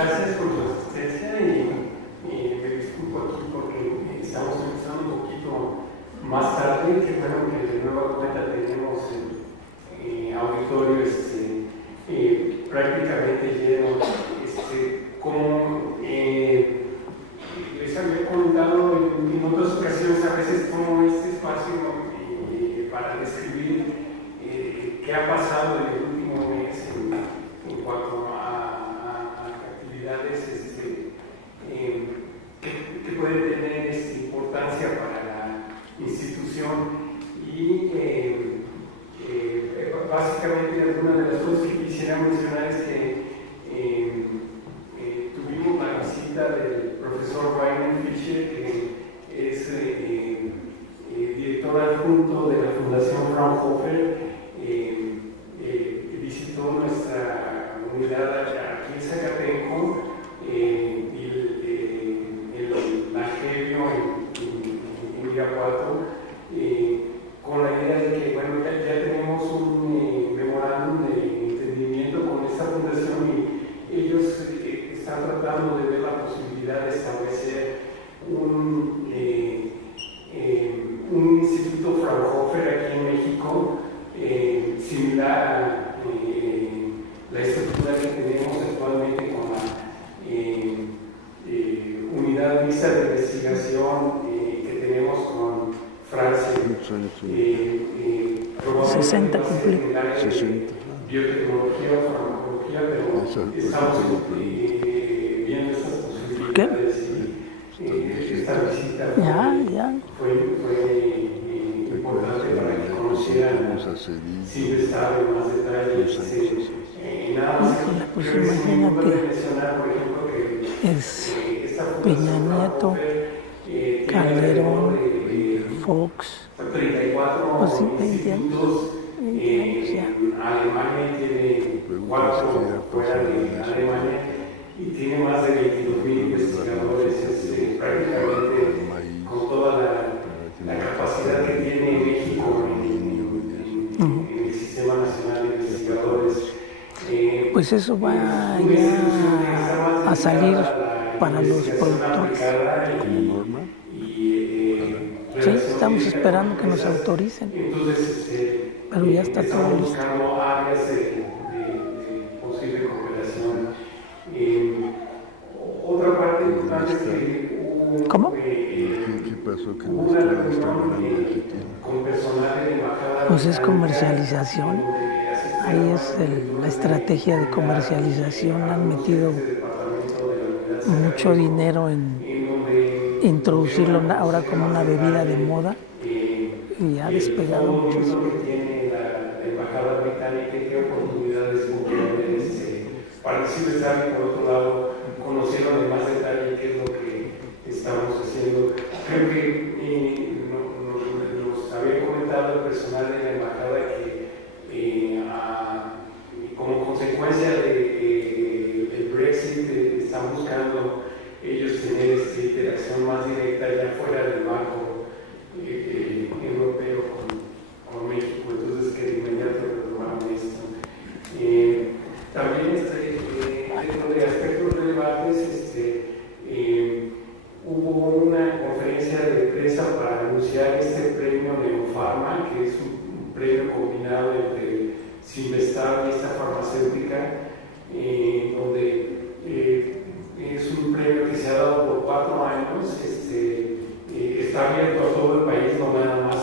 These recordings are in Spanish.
Gracias por su asistencia y me disculpo aquí porque estamos empezando un poquito más tarde. Qué bueno que de nueva cuenta tenemos el auditorio prácticamente lleno. Como les había comentado en otras ocasiones, a veces tomo este espacio para describir qué ha pasado en el último mes en cuanto a actividades que pueden tener importancia para la institución y básicamente alguna de las cosas que quisiera mencionar es que tuvimos la visita del profesor Rainer Fischer, que es director adjunto de la Fundación Fraunhofer. Visitó nuestra unidad aquí en Zacatenco y el Argelio en Irapuato, con la idea de que bueno, ya tenemos un memorándum de entendimiento con esta fundación y ellos están tratando de ver la posibilidad de establecer un instituto Fraunhofer aquí en México, similar a la estructura que tenemos actualmente con la unidad mixta de investigación que tenemos con Francia. 60 cumplidos. Biotecnología o farmacología, pero estamos viendo estas posibilidades. Esta visita fue importante para que conocieran sin estar en más detalles. Nada más Pues imagínate, mencionar, por ejemplo, que es Peña Nieto, Calderón, Fox, pues sí, 20 años ya. Alemania tiene 4 fuera de Alemania y tiene más de 22,000 investigadores, prácticamente con toda la capacidad que tiene México en el Sistema Nacional de Investigadores. Pues eso va ya a salir para los productores. ¿Como norma? Sí, estamos esperando que nos autoricen, pero ya está todo listo. Áreas de posible cooperación. Otra parte importante es que ¿Cómo? ¿Qué pasó que no está ganando ese tiempo? con personal de embajada. Pues es comercialización. Ahí es la estrategia de comercialización. Han metido mucho dinero en introducirlo ahora como una bebida de moda y ha despegado muchísimo. Tiene la embajada británica y qué oportunidades para decirles también, por otro lado, conocieron en más detalle qué es lo que estamos haciendo. Creo que nos había comentado el personal de la embajada que como consecuencia del Brexit están buscando ellos tener interacción más directa ya fuera del marco europeo con México, entonces que de inmediato retomaron esto. También dentro de aspectos relevantes hubo una conferencia de prensa para anunciar este premio Neopharma, que es un premio combinado entre Sinvestab y esta farmacéutica, donde es un premio que se ha dado por 4 años, está abierto a todo el país, no nada más a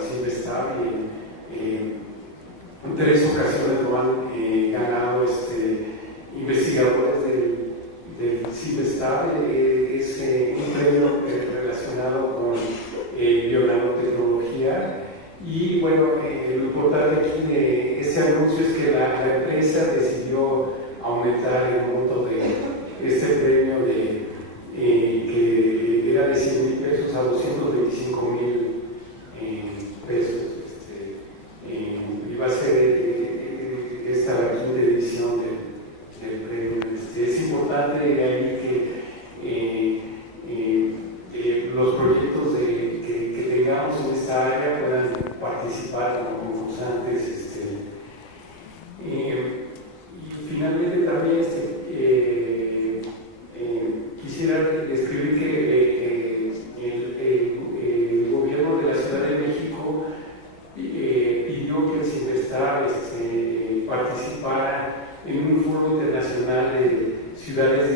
Sinvestab, en 3 ocasiones lo han ganado investigadores del Sinvestab. Es un premio relacionado con bionanotecnología. Y bueno, lo importante aquí de este anuncio es que la empresa decidió aumentar el monto de este premio que era de 100,000 pesos a 225,000 pesos. Y va a ser esta la quinta edición del premio. Es importante ahí que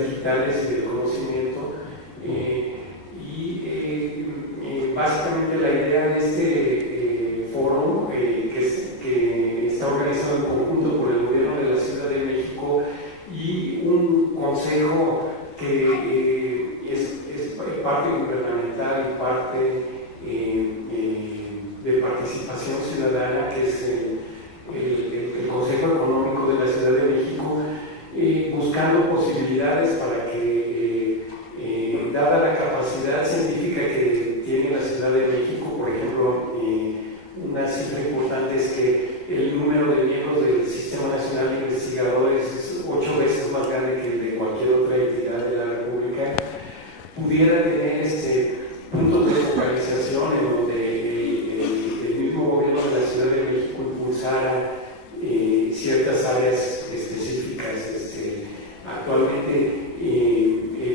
digitales y del conocimiento. Básicamente la idea de este foro, que está organizado en conjunto por el gobierno de la Ciudad de México y un consejo que es parte gubernamental y parte de participación ciudadana, que es el Consejo Económico de la Ciudad de México, buscando posibilidades para que, dada la capacidad científica que tiene la Ciudad de México, por ejemplo, una cifra importante es que el número de miembros del Sistema Nacional de Investigadores es 8 veces más grande que el de cualquier otra entidad de la República, pudiera tener puntos de focalización en donde el mismo gobierno de la Ciudad de México impulsara ciertas áreas específicas. Actualmente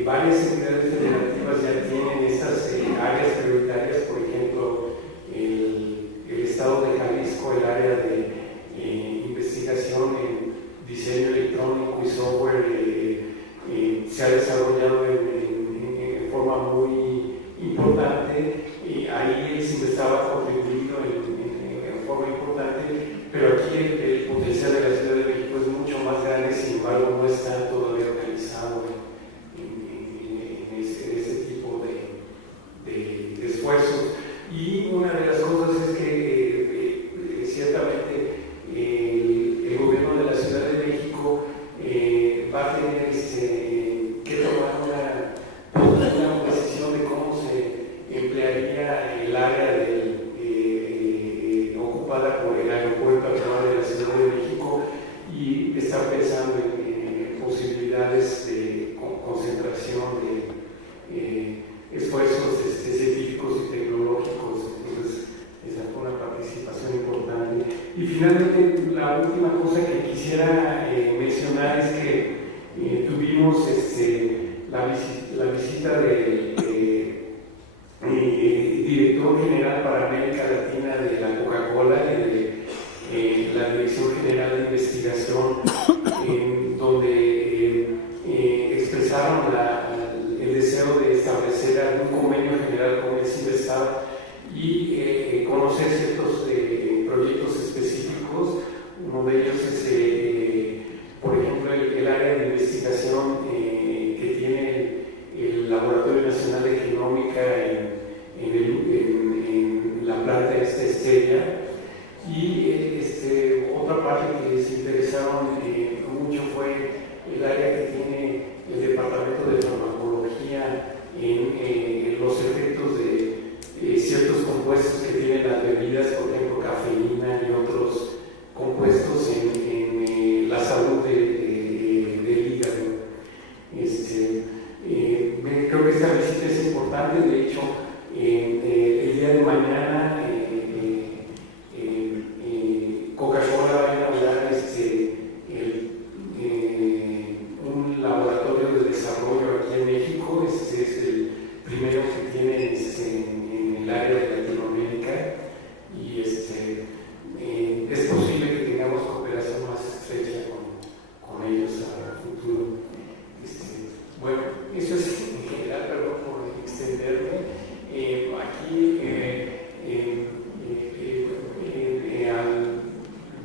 varias entidades federativas ya tienen estas áreas prioritarias, por ejemplo, el Estado de Jalisco, el área de investigación en diseño electrónico y software, se ha desarrollado en forma muy importante, y ahí el CIMBESTAB ha contribuido en forma importante, pero aquí el potencial de la Ciudad de México es mucho más grande, sin embargo no está todavía organizado en ese tipo de esfuerzos. Y una de las cosas es que ciertamente el gobierno de la Ciudad de México va a tener que tomar una decisión de cómo se emplearía el área ocupada por el aeropuerto actual de la Ciudad de México, y está pensando en posibilidades de concentración de esfuerzos científicos y tecnológicos. Entonces, esa fue una participación importante. Y finalmente, la última cosa que quisiera mencionar es que tuvimos la visita del director general para América Latina de la Coca-Cola y de la Dirección General de Investigación, donde expresaron el deseo de establecer algún convenio general con el CIMBESTAB y conocer ciertos proyectos específicos. Uno de ellos es, por ejemplo, el área de investigación que tiene el Laboratorio Nacional de Genómica en la planta Estella. Y otra parte que les interesaron mucho fue el área que tiene el Departamento de Farmacología en los efectos de ciertos compuestos que tienen las bebidas, por ejemplo, cafeína y otros compuestos en la salud del hígado. Creo que esta visita es importante. De hecho, el día de mañana Coca-Cola va a inaugurar un laboratorio de desarrollo aquí en México. Este es el primero que tiene en el área de Latinoamérica, y es posible que tengamos cooperación más estrecha con ellos a futuro. Bueno, eso es en general, perdón por extenderme. Aquí al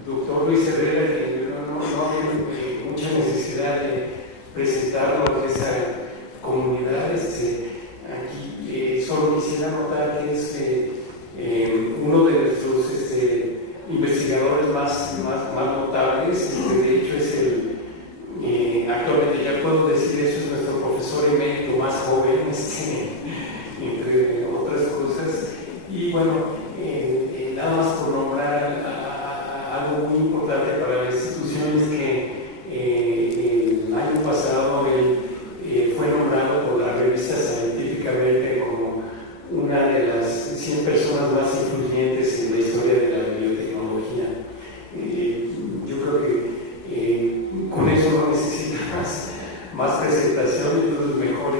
doctor Luis Herrera, que no tiene mucha necesidad de presentarlo a esa comunidad. Aquí solo quisiera notar que es uno de nuestros investigadores más notables. De hecho, actualmente, ya puedo decir eso, es nuestro profesor emérito más joven, entre otras cosas. Y bueno, nada más por nombrar algo muy importante para la institución, es que el año pasado él fue nombrado por la revista Scientific American como una de las 100 personas más influyentes en la historia de la biotecnología. Yo creo que con eso no necesita más presentación, entonces mejor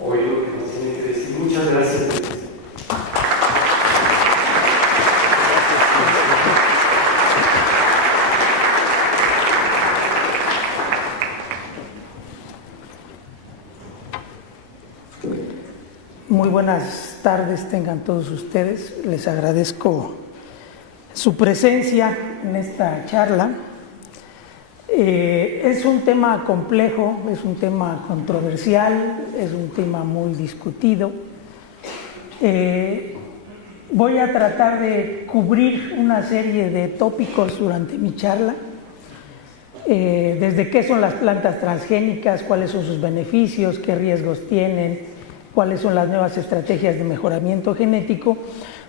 oír lo que nos tiene que decir. Muchas gracias. Muy buenas tardes tengan todos ustedes. Les agradezco su presencia en esta charla. Es un tema complejo, es un tema controversial, es un tema muy discutido. Voy a tratar de cubrir una serie de tópicos durante mi charla, desde qué son las plantas transgénicas, cuáles son sus beneficios, qué riesgos tienen, cuáles son las nuevas estrategias de mejoramiento genético,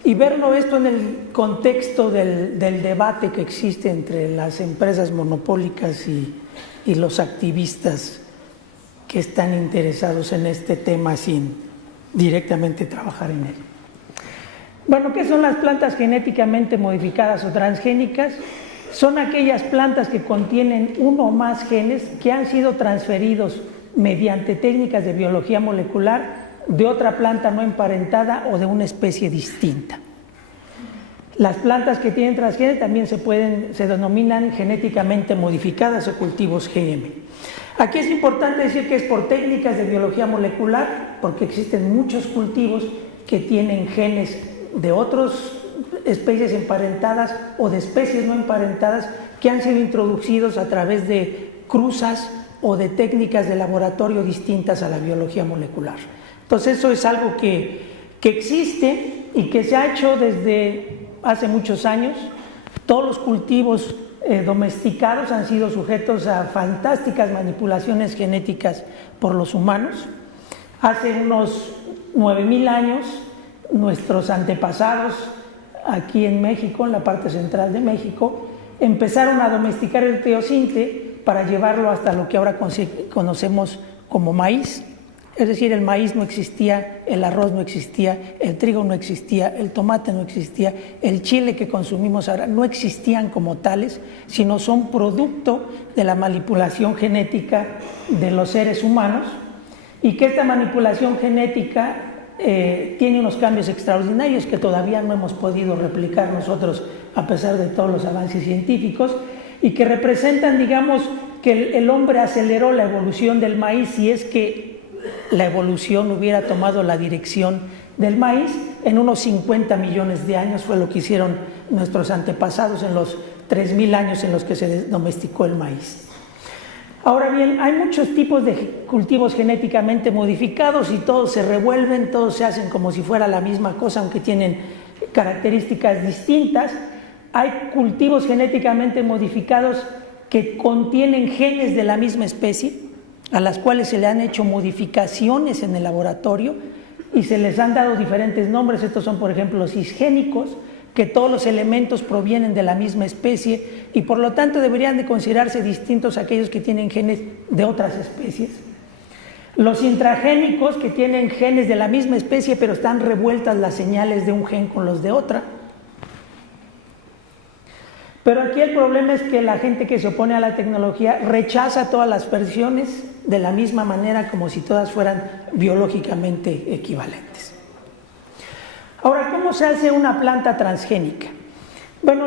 y verlo esto en el contexto del debate que existe entre las empresas monopólicas y los activistas que están interesados en este tema sin directamente trabajar en él. Bueno, ¿qué son las plantas genéticamente modificadas o transgénicas? Son aquellas plantas que contienen uno o más genes que han sido transferidos mediante técnicas de biología molecular de otra planta no emparentada o de una especie distinta. Las plantas que tienen transgénicos también se denominan genéticamente modificadas o cultivos GM. Aquí es importante decir que es por técnicas de biología molecular, porque existen muchos cultivos que tienen genes de otras especies emparentadas o de especies no emparentadas que han sido introducidos a través de cruzas o de técnicas de laboratorio distintas a la biología molecular. Entonces eso es algo que existe y que se ha hecho desde hace muchos años. Todos los cultivos domesticados han sido sujetos a fantásticas manipulaciones genéticas por los humanos. Hace unos 9,000 años, nuestros antepasados aquí en México, en la parte central de México, empezaron a domesticar el teosinte para llevarlo hasta lo que ahora conocemos como maíz. Es decir, el maíz no existía, el arroz no existía, el trigo no existía, el tomate no existía, el chile que consumimos ahora no existían como tales, sino son producto de la manipulación genética de los seres humanos, y que esta manipulación genética tiene unos cambios extraordinarios que todavía no hemos podido replicar nosotros a pesar de todos los avances científicos, y que representan, digamos, que el hombre aceleró la evolución del maíz, si es que la evolución hubiera tomado la dirección del maíz. En unos 50 millones de años fue lo que hicieron nuestros antepasados en los 3,000 años en los que se domesticó el maíz. Ahora bien, hay muchos tipos de cultivos genéticamente modificados y todos se revuelven, todos se hacen como si fuera la misma cosa, aunque tienen características distintas. Hay cultivos genéticamente modificados que contienen genes de la misma especie, a las cuales se le han hecho modificaciones en el laboratorio y se les han dado diferentes nombres. Estos son, por ejemplo, los cisgénicos, que todos los elementos provienen de la misma especie y por lo tanto deberían de considerarse distintos a aquellos que tienen genes de otras especies. Los intragénicos, que tienen genes de la misma especie pero están revueltas las señales de un gen con los de otra. Pero aquí el problema es que la gente que se opone a la tecnología rechaza todas las versiones de la misma manera, como si todas fueran biológicamente equivalentes. Ahora, ¿cómo se hace una planta transgénica? Bueno,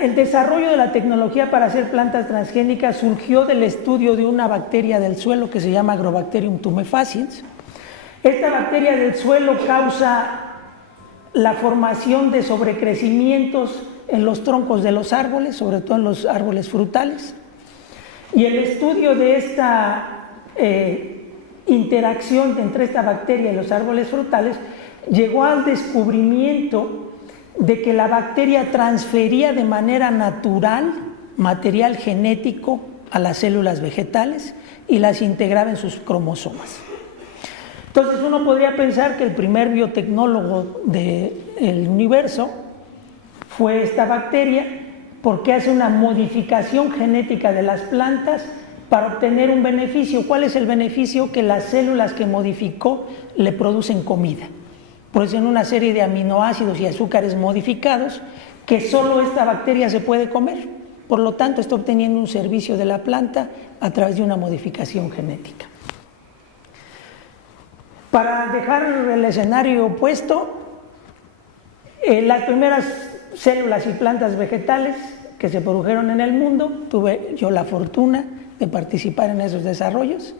el desarrollo de la tecnología para hacer plantas transgénicas surgió del estudio de una bacteria del suelo que se llama Agrobacterium tumefaciens. Esta bacteria del suelo causa la formación de sobrecrecimientos en los troncos de los árboles, sobre todo en los árboles frutales, y el estudio de esta interacción entre esta bacteria y los árboles frutales llegó al descubrimiento de que la bacteria transfería de manera natural material genético a las células vegetales y las integraba en sus cromosomas. Entonces uno podría pensar que el primer biotecnólogo del universo fue esta bacteria, porque hace una modificación genética de las plantas para obtener un beneficio. ¿Cuál es el beneficio? Que las células que modificó le producen comida, producen una serie de aminoácidos y azúcares modificados que solo esta bacteria se puede comer. Por lo tanto, está obteniendo un servicio de la planta a través de una modificación genética. Para dejar el escenario opuesto, las primeras células y plantas vegetales que se produjeron en el mundo, tuve yo la fortuna de participar en esos desarrollos,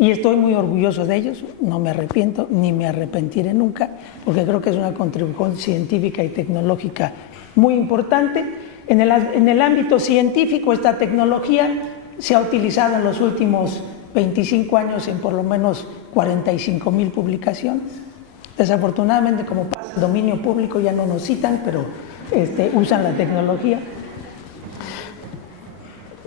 y estoy muy orgulloso de ellos, no me arrepiento ni me arrepentiré nunca, porque creo que es una contribución científica y tecnológica muy importante. En el ámbito científico, esta tecnología se ha utilizado en los últimos 25 años en por lo menos 45,000 publicaciones. Desafortunadamente, como pasa el dominio público, ya no nos citan, pero usan la tecnología.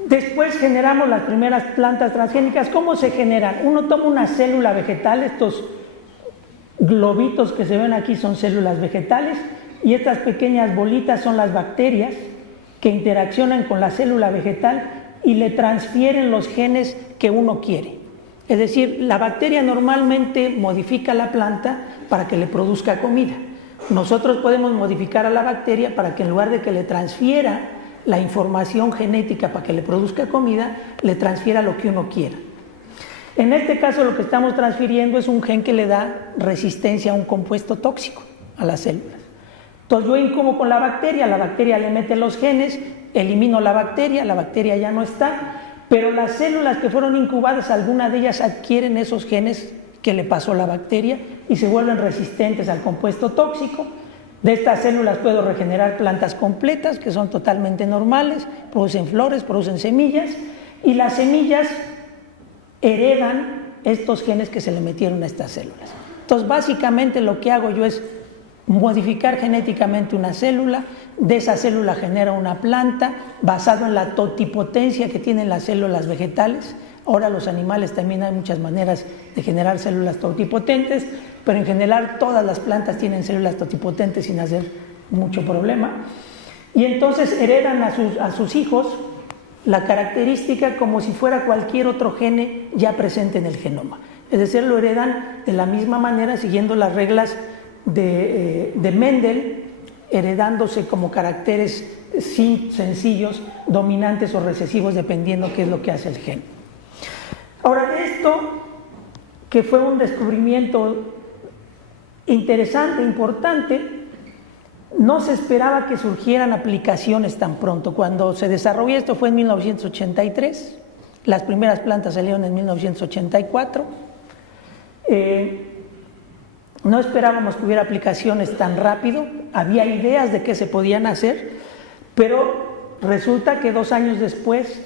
Después generamos las primeras plantas transgénicas. ¿Cómo se generan? Uno toma una célula vegetal, estos globitos que se ven aquí son células vegetales, y estas pequeñas bolitas son las bacterias que interaccionan con la célula vegetal y le transfieren los genes que uno quiere. Es decir, la bacteria normalmente modifica la planta para que le produzca comida. Nosotros podemos modificar a la bacteria para que en lugar de que le transfiera la información genética para que le produzca comida, le transfiera lo que uno quiera. En este caso lo que estamos transfiriendo es un gen que le da resistencia a un compuesto tóxico a las células. Entonces yo incubo con la bacteria le mete los genes, elimino la bacteria ya no está, pero las células que fueron incubadas, algunas de ellas adquieren esos genes que le pasó la bacteria y se vuelven resistentes al compuesto tóxico. De estas células puedo regenerar plantas completas que son totalmente normales, producen flores, producen semillas, y las semillas heredan estos genes que se le metieron a estas células. Entonces básicamente lo que hago yo es modificar genéticamente una célula, de esa célula genera una planta basado en la totipotencia que tienen las células vegetales. Ahora los animales también hay muchas maneras de generar células totipotentes, pero en general todas las plantas tienen células totipotentes sin hacer mucho problema. Y entonces heredan a sus hijos la característica como si fuera cualquier otro gene ya presente en el genoma. Es decir, lo heredan de la misma manera siguiendo las reglas de Mendel, heredándose como caracteres sencillos, dominantes o recesivos, dependiendo qué es lo que hace el gen. Ahora, de esto, que fue un descubrimiento interesante, importante, no se esperaba que surgieran aplicaciones tan pronto. Cuando se desarrolló esto fue en 1983, las primeras plantas salieron en 1984. No esperábamos que hubiera aplicaciones tan rápido, había ideas de qué se podían hacer, pero resulta que 2 años después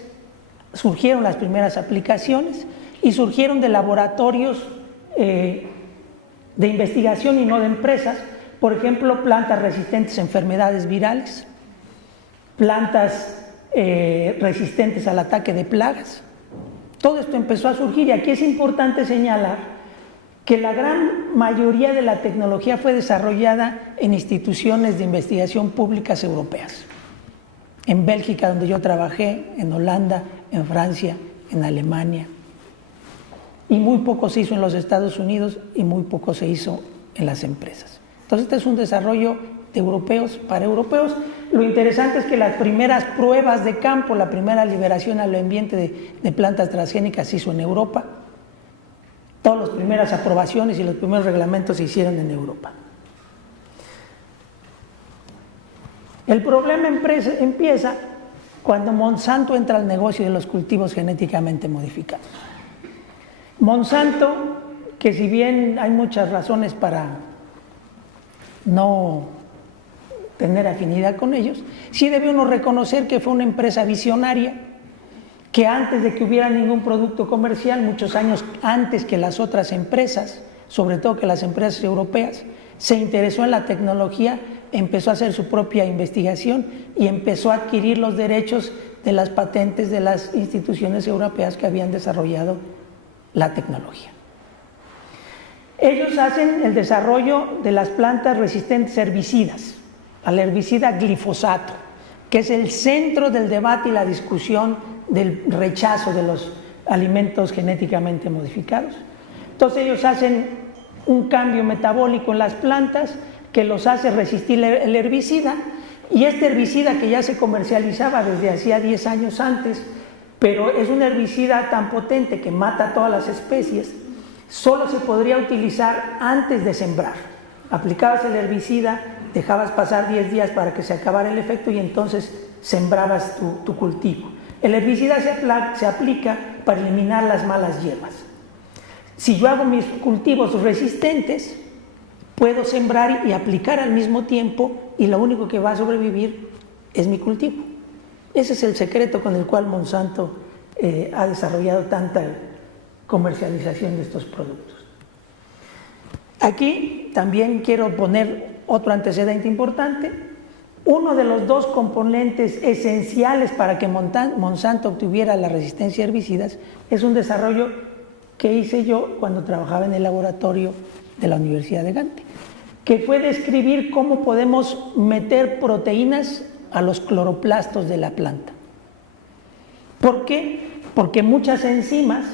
surgieron las primeras aplicaciones y surgieron de laboratorios de investigación y no de empresas. Por ejemplo, plantas resistentes a enfermedades virales, plantas resistentes al ataque de plagas. Todo esto empezó a surgir, y aquí es importante señalar que la gran mayoría de la tecnología fue desarrollada en instituciones de investigación públicas europeas. En Bélgica, donde yo trabajé, en Holanda, en Francia, en Alemania. Y muy poco se hizo en los Estados Unidos y muy poco se hizo en las empresas. Entonces este es un desarrollo de europeos para europeos. Lo interesante es que las primeras pruebas de campo, la primera liberación al ambiente de plantas transgénicas se hizo en Europa. Todas las primeras aprobaciones y los primeros reglamentos se hicieron en Europa. El problema empieza cuando Monsanto entra al negocio de los cultivos genéticamente modificados. Monsanto, que si bien hay muchas razones para no tener afinidad con ellos, sí debe uno reconocer que fue una empresa visionaria, que antes de que hubiera ningún producto comercial, muchos años antes que las otras empresas, sobre todo que las empresas europeas, se interesó en la tecnología, empezó a hacer su propia investigación y empezó a adquirir los derechos de las patentes de las instituciones europeas que habían desarrollado la tecnología. Ellos hacen el desarrollo de las plantas resistentes a herbicidas, al herbicida glifosato, que es el centro del debate y la discusión del rechazo de los alimentos genéticamente modificados. Entonces ellos hacen un cambio metabólico en las plantas que los hace resistir el herbicida, y este herbicida que ya se comercializaba desde hacía 10 años antes, pero es un herbicida tan potente que mata a todas las especies, solo se podría utilizar antes de sembrar. Aplicabas el herbicida, dejabas pasar 10 días para que se acabara el efecto y entonces sembrabas tu cultivo. El herbicida se aplica para eliminar las malas hierbas. si yo hago mis cultivos resistentes, puedo sembrar y aplicar al mismo tiempo y lo único que va a sobrevivir es mi cultivo. Ese es el secreto con el cual Monsanto ha desarrollado tanta comercialización de estos productos. Aquí también quiero poner otro antecedente importante. Uno de los dos componentes esenciales para que Monsanto obtuviera la resistencia a herbicidas es un desarrollo que hice yo cuando trabajaba en el laboratorio de la Universidad de Gante, que fue describir cómo podemos meter proteínas a los cloroplastos de la planta. ¿Por qué? Porque muchas enzimas,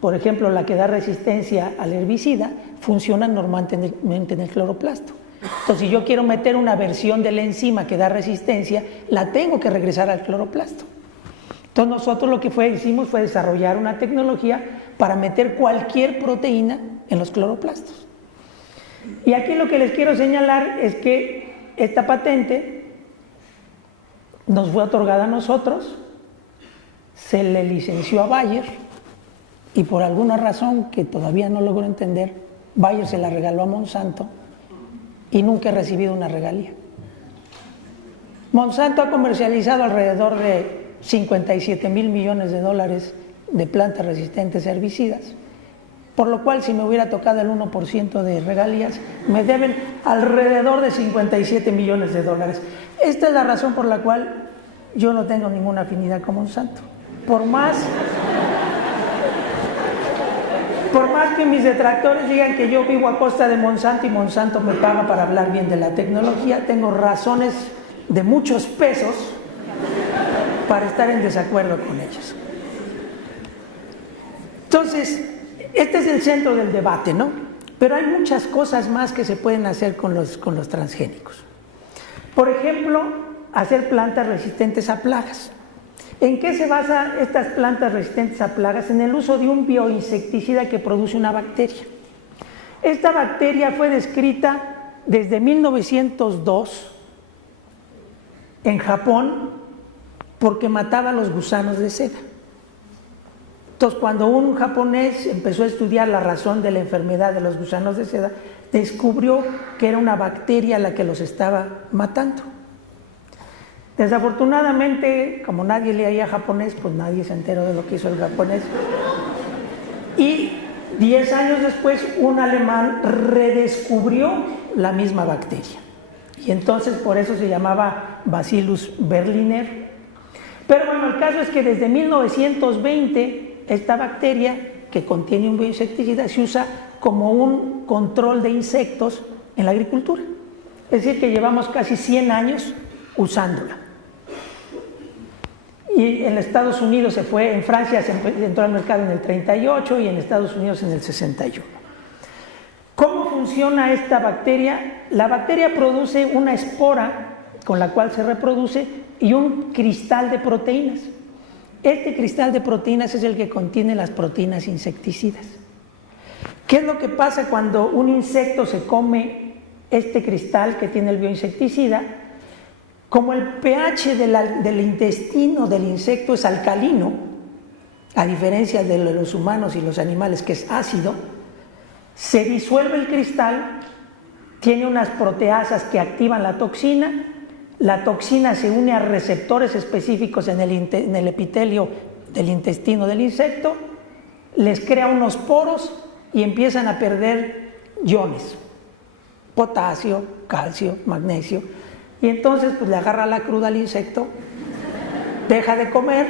por ejemplo la que da resistencia al herbicida, funcionan normalmente en el cloroplasto. Entonces, si yo quiero meter una versión de la enzima que da resistencia, la tengo que regresar al cloroplasto. Entonces, nosotros lo que hicimos fue desarrollar una tecnología para meter cualquier proteína en los cloroplastos. Y aquí lo que les quiero señalar es que esta patente nos fue otorgada a nosotros, se le licenció a Bayer y por alguna razón que todavía no logro entender, Bayer se la regaló a Monsanto y nunca he recibido una regalía. Monsanto ha comercializado alrededor de 57 mil millones de dólares de plantas resistentes a herbicidas, por lo cual si me hubiera tocado el 1% de regalías, me deben alrededor de 57 millones de dólares. Esta es la razón por la cual yo no tengo ninguna afinidad con Monsanto. Por más que mis detractores digan que yo vivo a costa de Monsanto y Monsanto me paga para hablar bien de la tecnología, tengo razones de muchos pesos para estar en desacuerdo con ellos. Entonces, este es el centro del debate, ¿no? Pero hay muchas cosas más que se pueden hacer con los transgénicos. Por ejemplo, hacer plantas resistentes a plagas. ¿En qué se basan estas plantas resistentes a plagas? En el uso de un bioinsecticida que produce una bacteria. Esta bacteria fue descrita desde 1902 en Japón porque mataba a los gusanos de seda. Entonces, cuando un japonés empezó a estudiar la razón de la enfermedad de los gusanos de seda, descubrió que era una bacteria la que los estaba matando. Desafortunadamente, como nadie leía japonés, pues nadie se enteró de lo que hizo el japonés. Y 10 años después, un alemán redescubrió la misma bacteria. Y entonces por eso se llamaba Bacillus berliner. Pero bueno, el caso es que desde 1920, esta bacteria, que contiene un bioinsecticida, se usa como un control de insectos en la agricultura. Es decir, que llevamos casi 100 años usándola. Y en Estados Unidos en Francia se entró al mercado en el 38 y en Estados Unidos en el 61. ¿Cómo funciona esta bacteria? La bacteria produce una espora con la cual se reproduce y un cristal de proteínas. Este cristal de proteínas es el que contiene las proteínas insecticidas. ¿Qué es lo que pasa cuando un insecto se come este cristal que tiene el bioinsecticida? Como el pH del intestino del insecto es alcalino, a diferencia de los humanos y los animales que es ácido, se disuelve el cristal, tiene unas proteasas que activan la toxina se une a receptores específicos en el epitelio del intestino del insecto, les crea unos poros y empiezan a perder iones, potasio, calcio, magnesio. Y entonces pues le agarra la cruda al insecto, deja de comer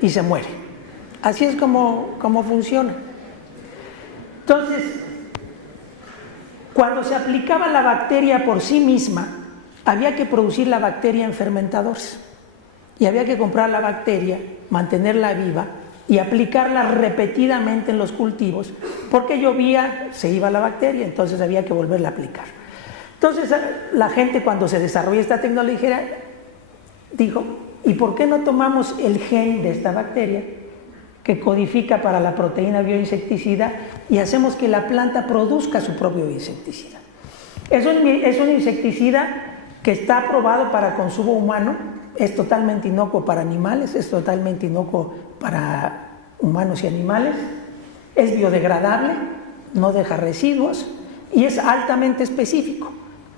y se muere. Así es como funciona. Entonces, cuando se aplicaba la bacteria por sí misma, había que producir la bacteria en fermentadores. Y había que comprar la bacteria, mantenerla viva y aplicarla repetidamente en los cultivos, porque llovía, se iba la bacteria, entonces había que volverla a aplicar. Entonces la gente, cuando se desarrolló esta tecnología, dijo, ¿y por qué no tomamos el gen de esta bacteria que codifica para la proteína bioinsecticida y hacemos que la planta produzca su propio bioinsecticida? Es un insecticida que está aprobado para consumo humano, es totalmente inocuo para animales, es totalmente inocuo para humanos y animales. es biodegradable, no deja residuos y es altamente específico.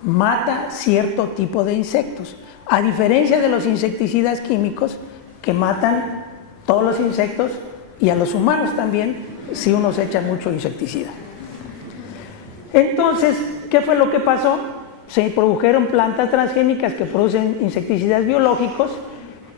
Mata cierto tipo de insectos, a diferencia de los insecticidas químicos que matan todos los insectos y a los humanos también si uno se echa mucho insecticida. Entonces, ¿qué fue lo que pasó? Se produjeron plantas transgénicas que producen insecticidas biológicos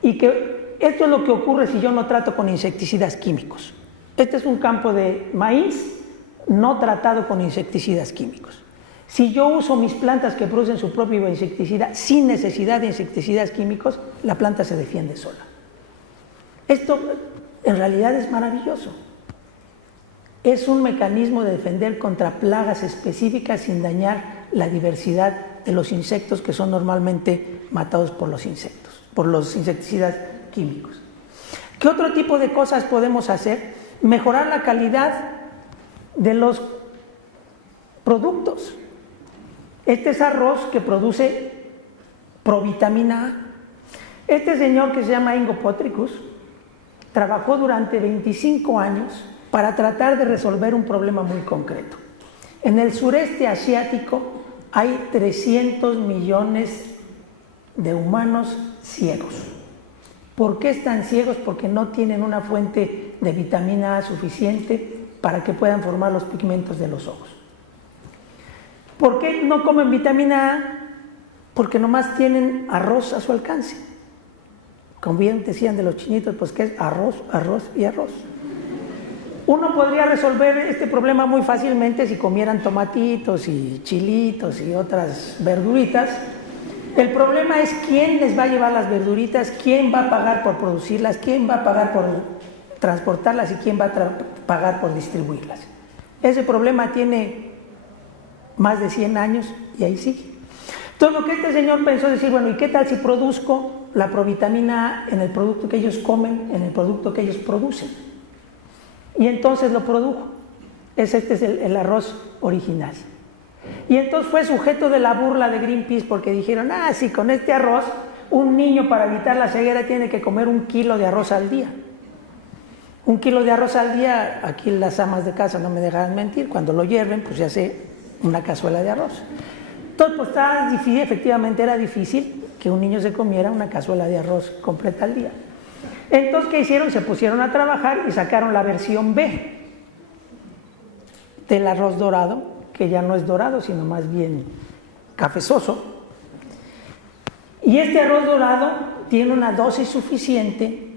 y que esto es lo que ocurre si yo no trato con insecticidas químicos. Este es un campo de maíz no tratado con insecticidas químicos. Si yo uso mis plantas que producen su propio insecticida sin necesidad de insecticidas químicos, la planta se defiende sola. Esto en realidad es maravilloso. Es un mecanismo de defender contra plagas específicas sin dañar la diversidad de los insectos que son normalmente matados por los insectos, por los insecticidas químicos. ¿Qué otro tipo de cosas podemos hacer? Mejorar la calidad de los productos. Este es arroz que produce provitamina A. Este señor que se llama Ingo Potricus trabajó durante 25 años para tratar de resolver un problema muy concreto. En el sureste asiático hay 300 millones de humanos ciegos. ¿Por qué están ciegos? Porque no tienen una fuente de vitamina A suficiente para que puedan formar los pigmentos de los ojos. ¿Por qué no comen vitamina A? Porque nomás tienen arroz a su alcance. Como bien decían de los chinitos, pues que es arroz, arroz y arroz. Uno podría resolver este problema muy fácilmente si comieran tomatitos y chilitos y otras verduritas. El problema es quién les va a llevar las verduritas, quién va a pagar por producirlas, quién va a pagar por transportarlas y quién va a pagar por distribuirlas. Ese problema tiene más de 100 años y ahí sigue. Entonces lo que este señor pensó es decir, bueno, ¿y qué tal si produzco la provitamina A en el producto que ellos comen, en el producto que ellos producen? Y entonces lo produjo. Este es el arroz original. Y entonces fue sujeto de la burla de Greenpeace porque dijeron, sí, con este arroz, un niño para evitar la ceguera tiene que comer 1 kilo de arroz al día. 1 kilo de arroz al día, aquí las amas de casa no me dejan mentir, cuando lo hierven, pues se hace una cazuela de arroz. Entonces, pues estaba difícil, efectivamente era difícil que un niño se comiera una cazuela de arroz completa al día. Entonces, ¿qué hicieron? Se pusieron a trabajar y sacaron la versión B del arroz dorado, que ya no es dorado, sino más bien cafezoso. Y este arroz dorado tiene una dosis suficiente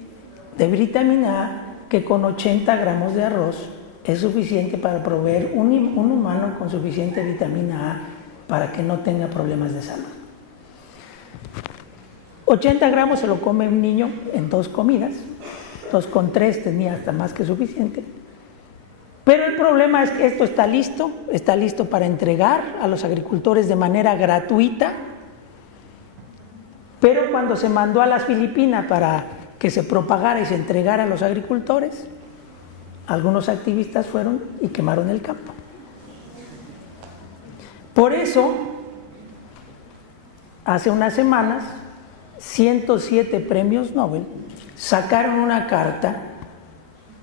de vitamina A que con 80 gramos de arroz es suficiente para proveer un humano con suficiente vitamina A para que no tenga problemas de salud. 80 gramos se lo come un niño en 2 comidas, 2 con 3 tenía hasta más que suficiente. Pero el problema es que esto está listo para entregar a los agricultores de manera gratuita, pero cuando se mandó a las Filipinas para que se propagara y se entregara a los agricultores, algunos activistas fueron y quemaron el campo. Por eso, hace unas semanas, 107 premios Nobel sacaron una carta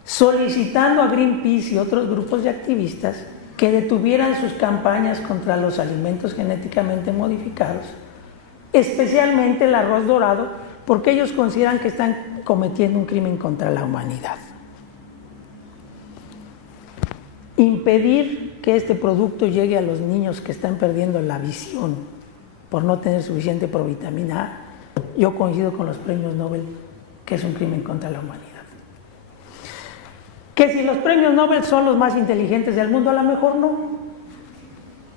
solicitando a Greenpeace y otros grupos de activistas que detuvieran sus campañas contra los alimentos genéticamente modificados, especialmente el arroz dorado, porque ellos consideran que están cometiendo un crimen contra la humanidad. Impedir que este producto llegue a los niños que están perdiendo la visión por no tener suficiente provitamina A, yo coincido con los premios Nobel que es un crimen contra la humanidad. Que si los premios Nobel son los más inteligentes del mundo, a lo mejor no,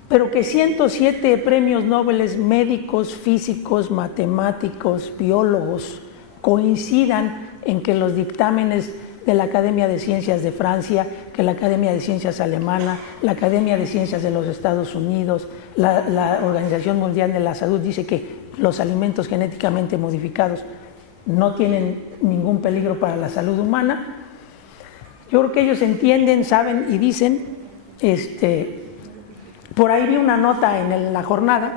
pero que 107 premios Nobel médicos, físicos, matemáticos, biólogos coincidan en que los dictámenes de la Academia de Ciencias de Francia, que la Academia de Ciencias Alemana, la Academia de Ciencias de los Estados Unidos, la Organización Mundial de la Salud dice que los alimentos genéticamente modificados no tienen ningún peligro para la salud humana. Yo creo que ellos entienden, saben y dicen, por ahí vi una nota en la jornada,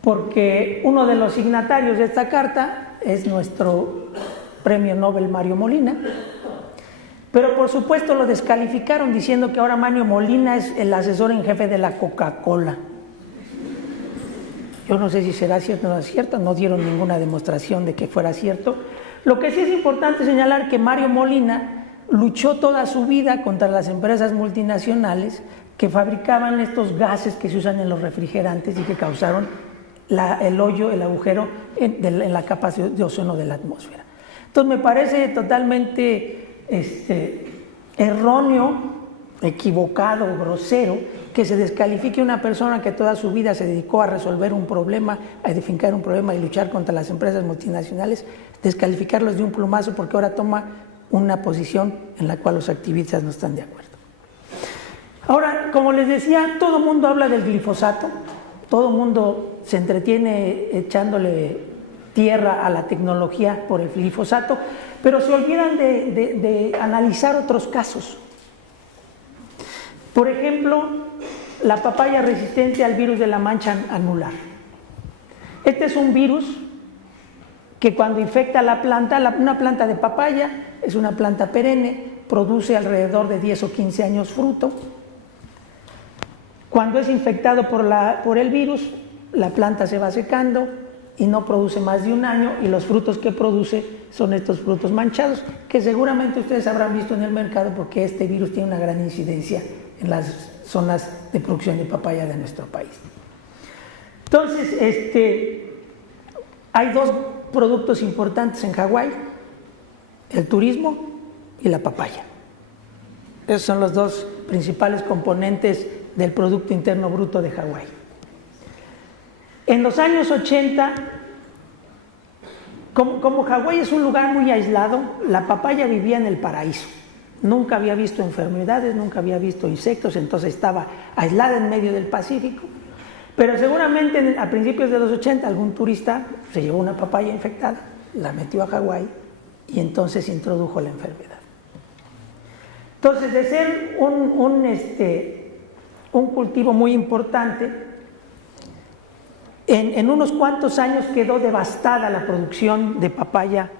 porque uno de los signatarios de esta carta es nuestro premio Nobel Mario Molina, Pero por supuesto lo descalificaron diciendo que ahora Mario Molina es el asesor en jefe de la Coca-Cola. Yo no sé si será cierto o no es cierto, no dieron ninguna demostración de que fuera cierto. Lo que sí es importante señalar que Mario Molina luchó toda su vida contra las empresas multinacionales que fabricaban estos gases que se usan en los refrigerantes y que causaron el hoyo, el agujero en la capa de ozono de la atmósfera. Entonces me parece totalmente erróneo, equivocado, grosero, que se descalifique una persona que toda su vida se dedicó a resolver un problema, a edificar un problema y luchar contra las empresas multinacionales, descalificarlos de un plumazo porque ahora toma una posición en la cual los activistas no están de acuerdo. Ahora, como les decía, todo el mundo habla del glifosato, todo el mundo se entretiene echándole tierra a la tecnología por el glifosato, pero se olvidan de analizar otros casos. Por ejemplo, la papaya resistente al virus de la mancha anular. Este es un virus que cuando infecta la planta, una planta de papaya es una planta perenne, produce alrededor de 10 o 15 años fruto. Cuando es infectado por el virus, la planta se va secando y no produce más de un año, y los frutos que produce son estos frutos manchados, que seguramente ustedes habrán visto en el mercado porque este virus tiene una gran incidencia en las zonas de producción de papaya de nuestro país. Entonces, hay dos productos importantes en Hawái: el turismo y la papaya. Esos son los dos principales componentes del Producto Interno Bruto de Hawái. En los años 80, como Hawái es un lugar muy aislado, la papaya vivía en el paraíso. Nunca había visto enfermedades, nunca había visto insectos, entonces estaba aislada en medio del Pacífico. Pero seguramente a principios de los 80 algún turista se llevó una papaya infectada, la metió a Hawái y entonces introdujo la enfermedad. Entonces, de ser un cultivo muy importante, en unos cuantos años quedó devastada la producción de papaya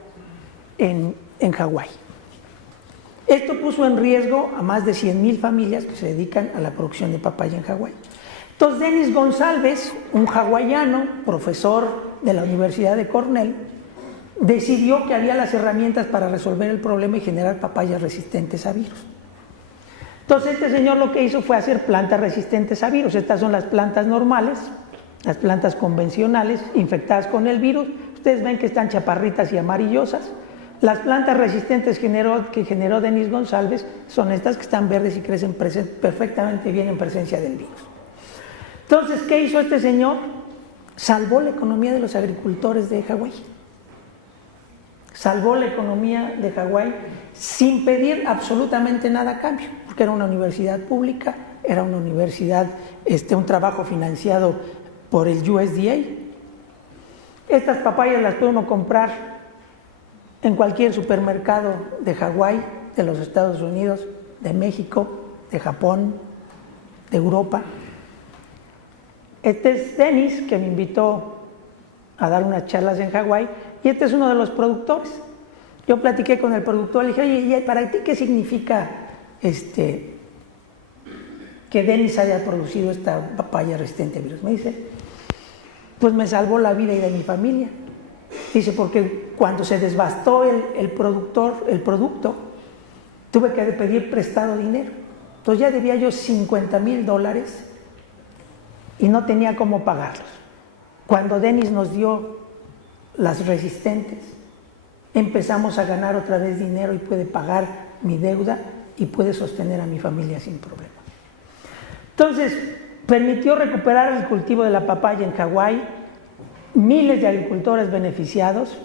en Hawái. Esto puso en riesgo a más de 100,000 familias que se dedican a la producción de papaya en Hawái. Entonces, Denis González, un hawaiano, profesor de la Universidad de Cornell, decidió que había las herramientas para resolver el problema y generar papayas resistentes a virus. Entonces, este señor lo que hizo fue hacer plantas resistentes a virus. Estas son las plantas normales, las plantas convencionales infectadas con el virus. Ustedes ven que están chaparritas y amarillosas. Las plantas resistentes que generó Denis González son estas que están verdes y crecen perfectamente bien en presencia del virus. Entonces, ¿qué hizo este señor? Salvó la economía de los agricultores de Hawái. Salvó la economía de Hawái sin pedir absolutamente nada a cambio, porque era una universidad pública, era una universidad, un trabajo financiado por el USDA. Estas papayas las podemos comprar en cualquier supermercado de Hawái, de los Estados Unidos, de México, de Japón, de Europa. Este es Denis, que me invitó a dar unas charlas en Hawái, y este es uno de los productores. Yo platiqué con el productor, le dije: oye, ¿y para ti qué significa que Denis haya producido esta papaya resistente a virus? Me dice: pues me salvó la vida y de mi familia. Dice: porque cuando se desbastó el producto, tuve que pedir prestado dinero. Entonces ya debía yo $50,000 y no tenía cómo pagarlos. Cuando Denis nos dio las resistentes, empezamos a ganar otra vez dinero y pude pagar mi deuda y pude sostener a mi familia sin problema. Entonces, permitió recuperar el cultivo de la papaya en Hawái, miles de agricultores beneficiados.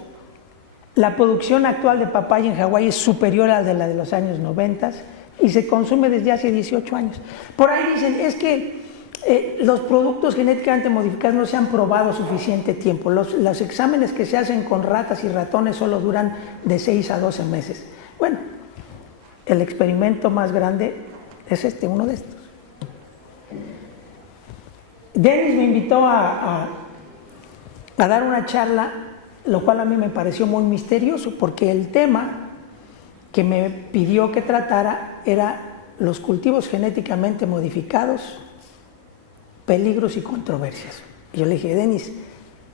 La producción actual de papaya en Hawái es superior a la de los años 90 y se consume desde hace 18 años. Por ahí dicen: es que los productos genéticamente modificados no se han probado suficiente tiempo. Los exámenes que se hacen con ratas y ratones solo duran de 6 a 12 meses. Bueno, el experimento más grande es uno de estos. Denis me invitó a dar una charla, lo cual a mí me pareció muy misterioso, porque el tema que me pidió que tratara era los cultivos genéticamente modificados, peligros y controversias. Y yo le dije, Denis,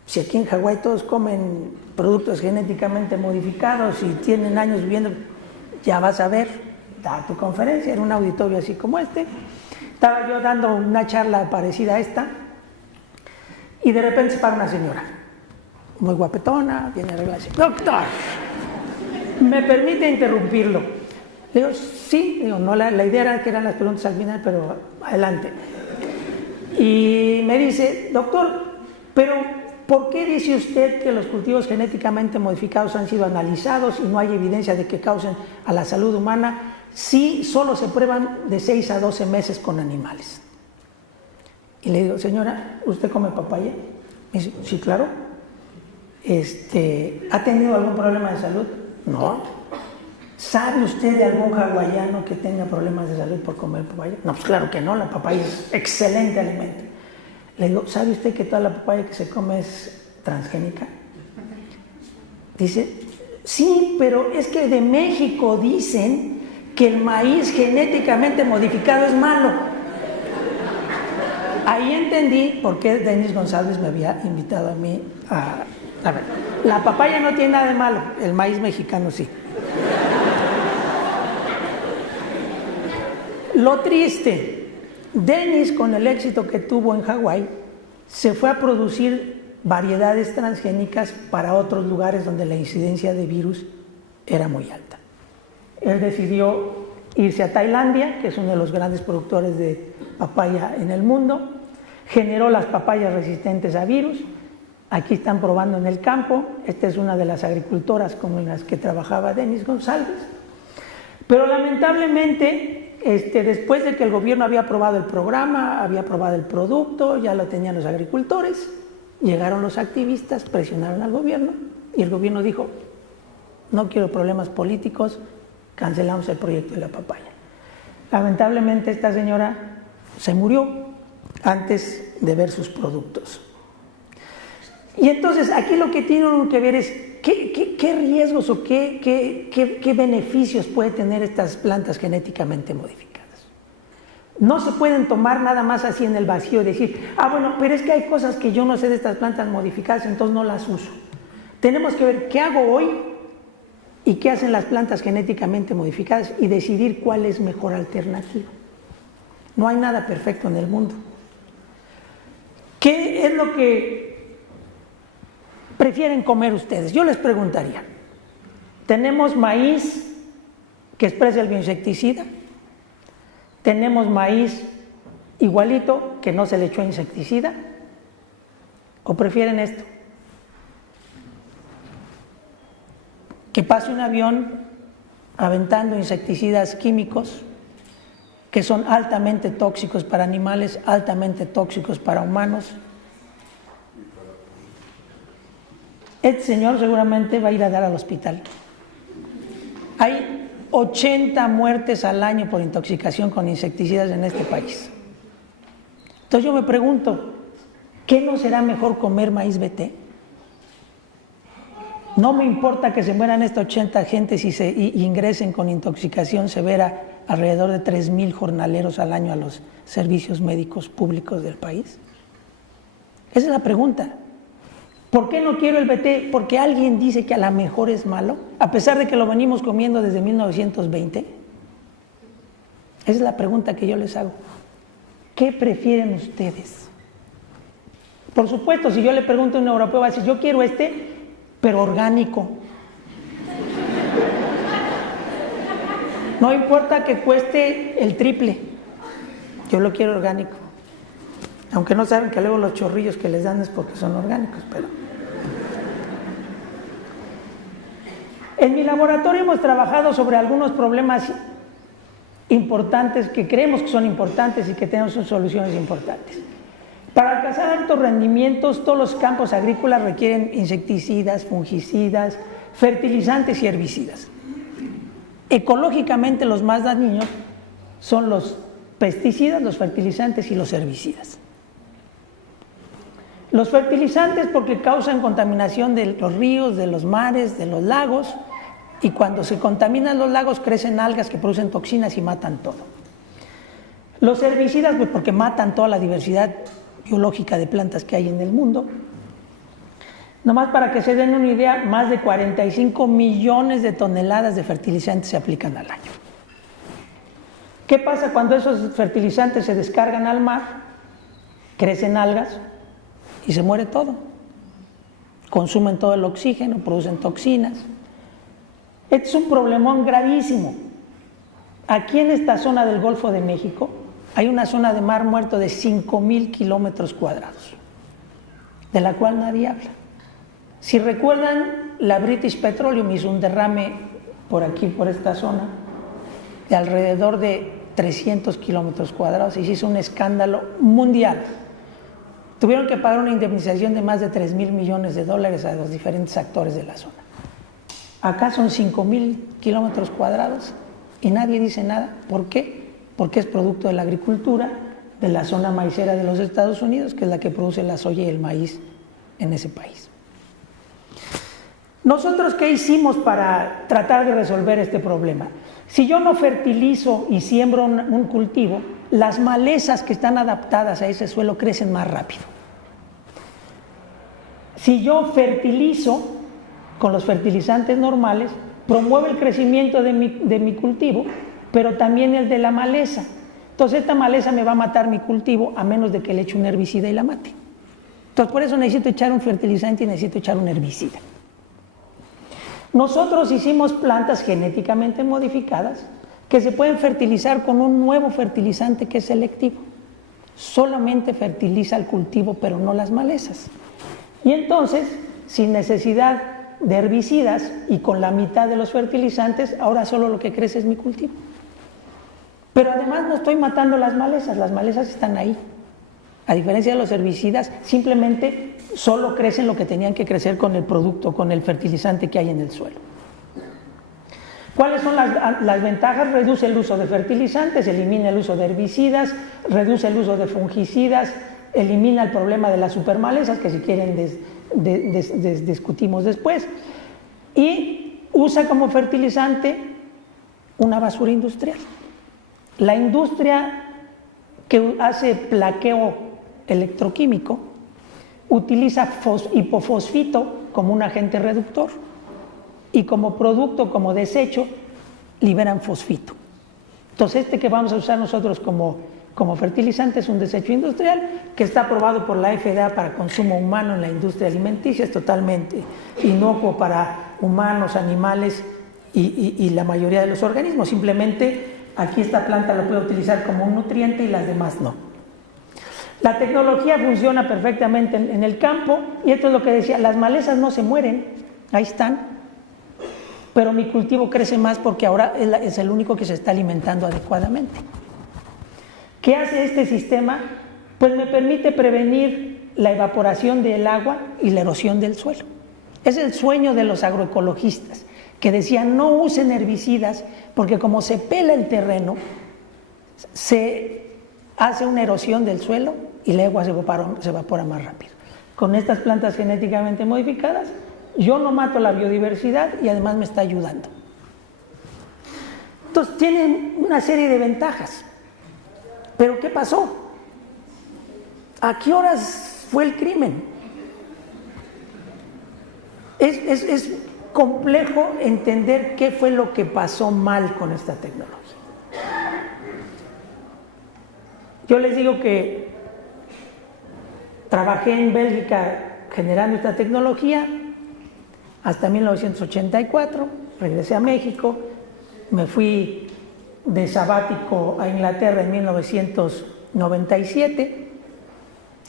si aquí en Hawái todos comen productos genéticamente modificados y tienen años viviendo, ya vas a ver, da tu conferencia, era un auditorio así como este. Estaba yo dando una charla parecida a esta y de repente se para una señora, muy guapetona, viene arreglada y dice, doctor, ¿me permite interrumpirlo? Le digo, sí, digo, no, la idea era que eran las preguntas al final, pero adelante. Y me dice, doctor, pero ¿por qué dice usted que los cultivos genéticamente modificados han sido analizados y no hay evidencia de que causen a la salud humana si solo se prueban de 6 a 12 meses con animales? Y le digo, señora, ¿usted come papaya? Me dice, sí, claro. ¿Ha tenido algún problema de salud? No. ¿Sabe usted de algún hawaiano que tenga problemas de salud por comer papaya? No, pues claro que no, la papaya es excelente alimento. Le digo, ¿sabe usted que toda la papaya que se come es transgénica? Dice, sí, pero es que de México dicen que el maíz genéticamente modificado es malo. Ahí entendí por qué Denis González me había invitado a mí a ver, la papaya no tiene nada de malo, el maíz mexicano sí. Lo triste, Denis, con el éxito que tuvo en Hawái, se fue a producir variedades transgénicas para otros lugares donde la incidencia de virus era muy alta. Él decidió irse a Tailandia, que es uno de los grandes productores de papaya en el mundo, generó las papayas resistentes a virus. Aquí están probando en el campo. Esta es una de las agricultoras con las que trabajaba Denis González. Pero lamentablemente, después de que el gobierno había aprobado el programa, había aprobado el producto, ya lo tenían los agricultores, llegaron los activistas, presionaron al gobierno y el gobierno dijo, no quiero problemas políticos, cancelamos el proyecto de la papaya. Lamentablemente esta señora se murió antes de ver sus productos. Y entonces aquí lo que tienen que ver es qué riesgos o qué beneficios puede tener estas plantas genéticamente modificadas. No se pueden tomar nada más así en el vacío y decir, bueno, pero es que hay cosas que yo no sé de estas plantas modificadas, entonces no las uso. Tenemos que ver qué hago hoy y qué hacen las plantas genéticamente modificadas y decidir cuál es mejor alternativa. No hay nada perfecto en el mundo. ¿Qué es lo que prefieren comer ustedes? Yo les preguntaría, tenemos maíz que expresa el bioinsecticida, tenemos maíz igualito que no se le echó insecticida, ¿o prefieren esto? Que pase un avión aventando insecticidas químicos que son altamente tóxicos para animales, altamente tóxicos para humanos. Este señor seguramente va a ir a dar al hospital. Hay 80 muertes al año por intoxicación con insecticidas en este país. Entonces yo me pregunto, ¿qué no será mejor comer maíz BT? No me importa que se mueran estas 80 gentes y ingresen con intoxicación severa alrededor de 3,000 jornaleros al año a los servicios médicos públicos del país. Esa es la pregunta. ¿Por qué no quiero el BT? Porque alguien dice que a lo mejor es malo, a pesar de que lo venimos comiendo desde 1920. Esa es la pregunta que yo les hago. ¿Qué prefieren ustedes? Por supuesto, si yo le pregunto a un europeo, va a decir, yo quiero pero orgánico. No importa que cueste el triple, yo lo quiero orgánico. Aunque no saben que luego los chorrillos que les dan es porque son orgánicos, pero... En mi laboratorio hemos trabajado sobre algunos problemas importantes que creemos que son importantes y que tenemos soluciones importantes. Para alcanzar altos rendimientos, todos los campos agrícolas requieren insecticidas, fungicidas, fertilizantes y herbicidas. Ecológicamente los más dañinos son los pesticidas, los fertilizantes y los herbicidas. Los fertilizantes porque causan contaminación de los ríos, de los mares, de los lagos, Y cuando se contaminan los lagos crecen algas que producen toxinas y matan todo. Los herbicidas, pues porque matan toda la diversidad biológica de plantas que hay en el mundo. Nomás para que se den una idea, más de 45 millones de toneladas de fertilizantes se aplican al año. ¿Qué pasa cuando esos fertilizantes se descargan al mar? Crecen algas y se muere todo. Consumen todo el oxígeno, producen toxinas. Este es un problemón gravísimo. Aquí en esta zona del Golfo de México hay una zona de mar muerto de 5,000 kilómetros cuadrados, de la cual nadie habla. Si recuerdan, la British Petroleum hizo un derrame por aquí, por esta zona, de alrededor de 300 kilómetros cuadrados y se hizo un escándalo mundial. Tuvieron que pagar una indemnización de más de $3,000 millones a los diferentes actores de la zona. Acá son 5,000 kilómetros cuadrados y nadie dice nada. ¿Por qué? Porque es producto de la agricultura de la zona maicera de los Estados Unidos, que es la que produce la soya y el maíz en ese país. ¿Nosotros qué hicimos para tratar de resolver este problema? Si yo no fertilizo y siembro un cultivo, las malezas que están adaptadas a ese suelo crecen más rápido. Si yo fertilizo con los fertilizantes normales, promueve el crecimiento de mi cultivo, pero también el de la maleza. Entonces esta maleza me va a matar mi cultivo a menos de que le eche un herbicida y la mate. Entonces por eso necesito echar un fertilizante y necesito echar un herbicida. Nosotros hicimos plantas genéticamente modificadas que se pueden fertilizar con un nuevo fertilizante que es selectivo. Solamente fertiliza el cultivo, pero no las malezas. Y entonces, sin necesidad de herbicidas y con la mitad de los fertilizantes, ahora solo lo que crece es mi cultivo. Pero además no estoy matando las malezas están ahí. A diferencia de los herbicidas, simplemente solo crecen lo que tenían que crecer con el producto, con el fertilizante que hay en el suelo. ¿Cuáles son las ventajas? Reduce el uso de fertilizantes, elimina el uso de herbicidas, reduce el uso de fungicidas, elimina el problema de las supermalezas, que si quieren discutimos después, y usa como fertilizante una basura industrial. La industria que hace plaqueo electroquímico utiliza hipofosfito como un agente reductor y como producto, como desecho, liberan fosfito. Entonces este que vamos a usar nosotros como fertilizante es un desecho industrial que está aprobado por la FDA para consumo humano en la industria alimenticia, es totalmente inocuo para humanos, animales y la mayoría de los organismos. Simplemente aquí esta planta lo puede utilizar como un nutriente y las demás no. La tecnología funciona perfectamente en el campo y esto es lo que decía, las malezas no se mueren, ahí están, pero mi cultivo crece más porque ahora es el único que se está alimentando adecuadamente. ¿Qué hace este sistema? Pues me permite prevenir la evaporación del agua y la erosión del suelo. Es el sueño de los agroecologistas, que decían no usen herbicidas porque como se pela el terreno, se hace una erosión del suelo y el agua se evapora más rápido. Con estas plantas genéticamente modificadas, yo no mato la biodiversidad y además me está ayudando. Entonces tienen una serie de ventajas. ¿Pero qué pasó? ¿A qué horas fue el crimen? Es complejo entender qué fue lo que pasó mal con esta tecnología. Yo les digo que trabajé en Bélgica generando esta tecnología hasta 1984, regresé a México, me fui de sabático a Inglaterra en 1997.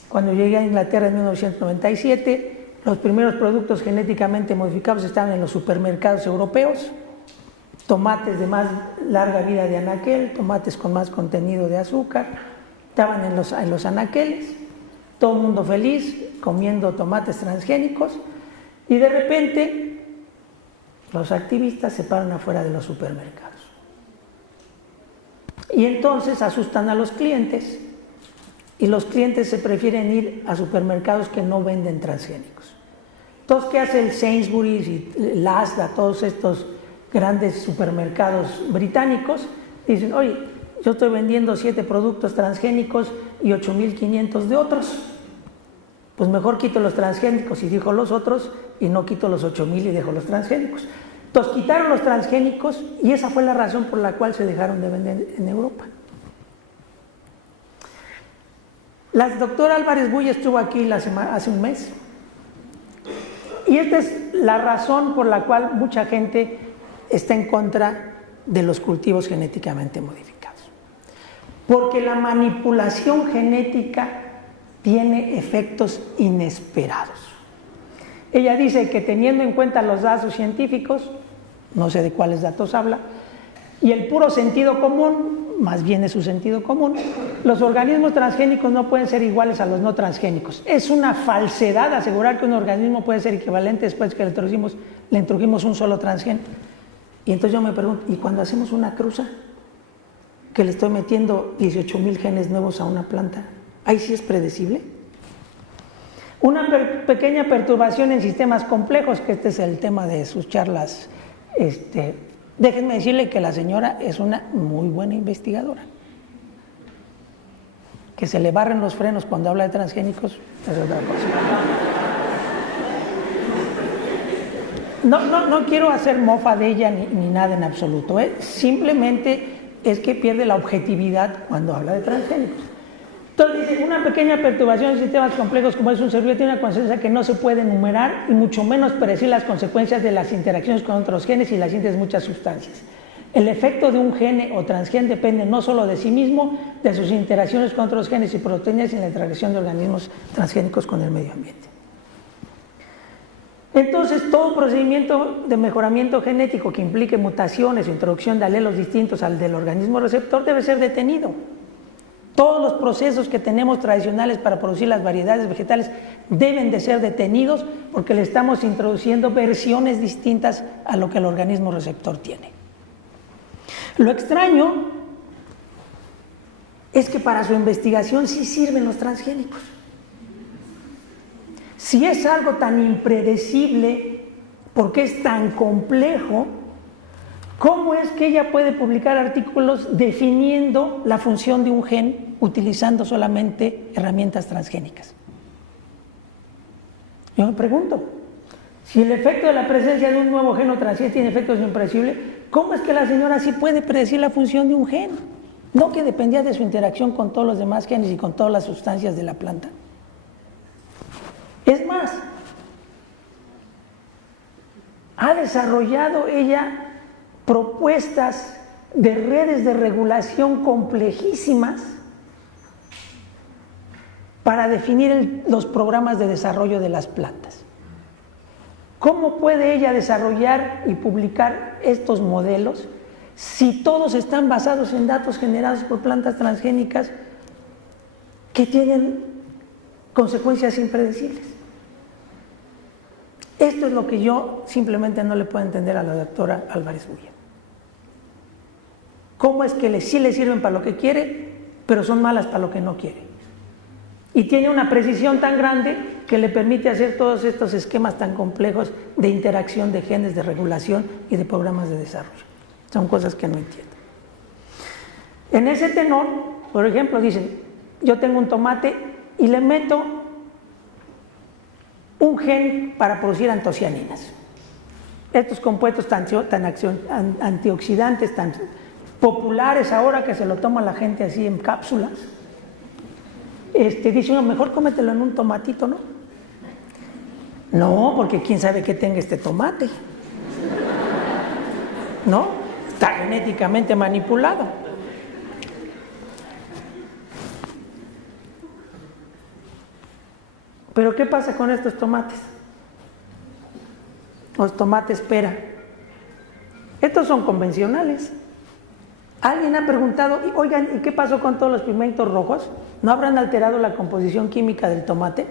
Cuando llegué a Inglaterra en 1997, los primeros productos genéticamente modificados estaban en los supermercados europeos, tomates de más larga vida de anaquel, tomates con más contenido de azúcar, estaban en los anaqueles, todo el mundo feliz comiendo tomates transgénicos y de repente los activistas se paran afuera de los supermercados. Y entonces asustan a los clientes y los clientes se prefieren ir a supermercados que no venden transgénicos. Entonces, ¿qué hace el Sainsbury's y el Asda, todos estos grandes supermercados británicos, dicen, oye, yo estoy vendiendo 7 productos transgénicos y 8,500 de otros, pues mejor quito los transgénicos y dejo los otros y no quito los 8,000 y dejo los transgénicos. Entonces quitaron los transgénicos y esa fue la razón por la cual se dejaron de vender en Europa. La doctora Álvarez Bulla estuvo aquí hace un mes y esta es la razón por la cual mucha gente está en contra de los cultivos genéticamente modificados, porque la manipulación genética tiene efectos inesperados. Ella dice que teniendo en cuenta los datos científicos, no sé de cuáles datos habla, y el puro sentido común, más bien es su sentido común, los organismos transgénicos no pueden ser iguales a los no transgénicos. Es una falsedad asegurar que un organismo puede ser equivalente después que le introdujimos un solo transgénico. Y entonces yo me pregunto, ¿y cuando hacemos una cruza? Que le estoy metiendo 18,000 genes nuevos a una planta, ¿ahí sí es predecible? Una pequeña perturbación en sistemas complejos, que este es el tema de sus charlas, déjenme decirle que la señora es una muy buena investigadora. Que se le barren los frenos cuando habla de transgénicos es otra cosa. No quiero hacer mofa de ella ni nada en absoluto, simplemente es que pierde la objetividad cuando habla de transgénicos. Entonces dice, una pequeña perturbación en sistemas complejos como es un cerebro tiene una consecuencia que no se puede enumerar y mucho menos predecir las consecuencias de las interacciones con otros genes y las síntesis de muchas sustancias. El efecto de un gene o transgen depende no solo de sí mismo, de sus interacciones con otros genes y proteínas y la interacción de organismos transgénicos con el medio ambiente. Entonces, todo procedimiento de mejoramiento genético que implique mutaciones o introducción de alelos distintos al del organismo receptor debe ser detenido. Todos los procesos que tenemos tradicionales para producir las variedades vegetales deben de ser detenidos porque le estamos introduciendo versiones distintas a lo que el organismo receptor tiene. Lo extraño es que para su investigación sí sirven los transgénicos. Si es algo tan impredecible, ¿por qué es tan complejo? ¿Cómo es que ella puede publicar artículos definiendo la función de un gen utilizando solamente herramientas transgénicas? Yo me pregunto, si el efecto de la presencia de un nuevo gen o transgénico tiene efectos impredecibles, ¿cómo es que la señora sí puede predecir la función de un gen? No que dependía de su interacción con todos los demás genes y con todas las sustancias de la planta. Es más, ha desarrollado ella propuestas de redes de regulación complejísimas para definir los programas de desarrollo de las plantas. ¿Cómo puede ella desarrollar y publicar estos modelos si todos están basados en datos generados por plantas transgénicas que tienen consecuencias impredecibles? Esto es lo que yo simplemente no le puedo entender a la doctora Álvarez Bulla. ¿Cómo es que sí le sirven para lo que quiere, pero son malas para lo que no quiere? Y tiene una precisión tan grande que le permite hacer todos estos esquemas tan complejos de interacción de genes, de regulación y de programas de desarrollo. Son cosas que no entiendo. En ese tenor, por ejemplo, dicen, yo tengo un tomate y le meto un gen para producir antocianinas. Estos compuestos tan antioxidantes, tan populares ahora que se lo toma la gente así en cápsulas. Dice uno, mejor cómetelo en un tomatito, ¿no? No, porque quién sabe qué tenga este tomate, ¿no? Está genéticamente manipulado. Pero ¿qué pasa con estos tomates? Los tomates pera. Estos son convencionales. Alguien ha preguntado, oigan, ¿y qué pasó con todos los pigmentos rojos? ¿No habrán alterado la composición química del tomate?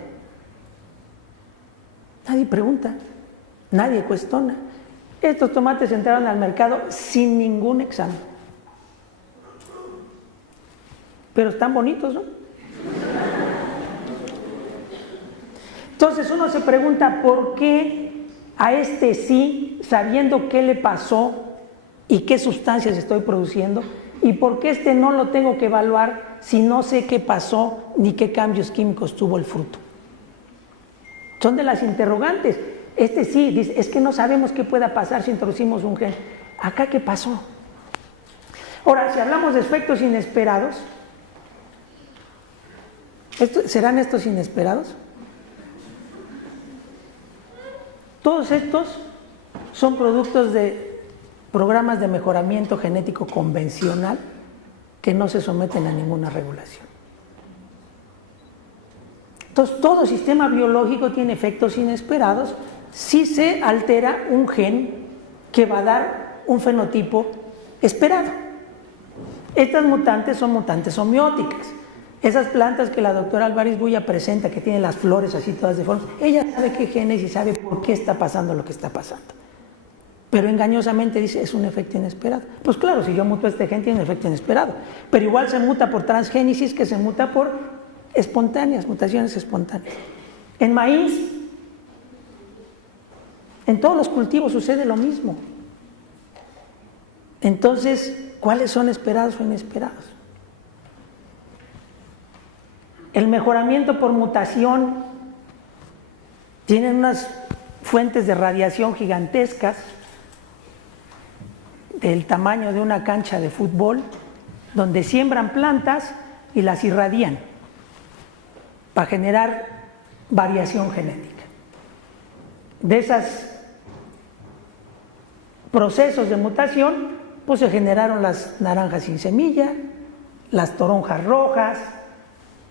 Nadie pregunta, nadie cuestiona. Estos tomates entraron al mercado sin ningún examen. Pero están bonitos, ¿no? Entonces uno se pregunta, ¿por qué a este sí, sabiendo qué le pasó y qué sustancias estoy produciendo y por qué este no lo tengo que evaluar si no sé qué pasó ni qué cambios químicos tuvo el fruto. Son de las interrogantes. Este sí, dice, es que no sabemos qué pueda pasar si introducimos un gen. ¿Acá qué pasó? Ahora, si hablamos de efectos inesperados, ¿serán estos inesperados? Todos estos son productos de programas de mejoramiento genético convencional que no se someten a ninguna regulación. Entonces, todo sistema biológico tiene efectos inesperados si se altera un gen que va a dar un fenotipo esperado. Estas mutantes son mutantes homeóticas. Esas plantas que la doctora Álvarez Bulla presenta, que tienen las flores así todas deformes, ella sabe qué genes y sabe por qué está pasando lo que está pasando. Pero engañosamente dice, es un efecto inesperado. Pues claro, si yo muto este gen, tiene un efecto inesperado. Pero igual se muta por transgénesis, que se muta por espontáneas, mutaciones espontáneas. En maíz, en todos los cultivos sucede lo mismo. Entonces, ¿cuáles son esperados o inesperados? El mejoramiento por mutación tiene unas fuentes de radiación gigantescas del tamaño de una cancha de fútbol, donde siembran plantas y las irradian para generar variación genética. De esos procesos de mutación, pues se generaron las naranjas sin semilla, las toronjas rojas,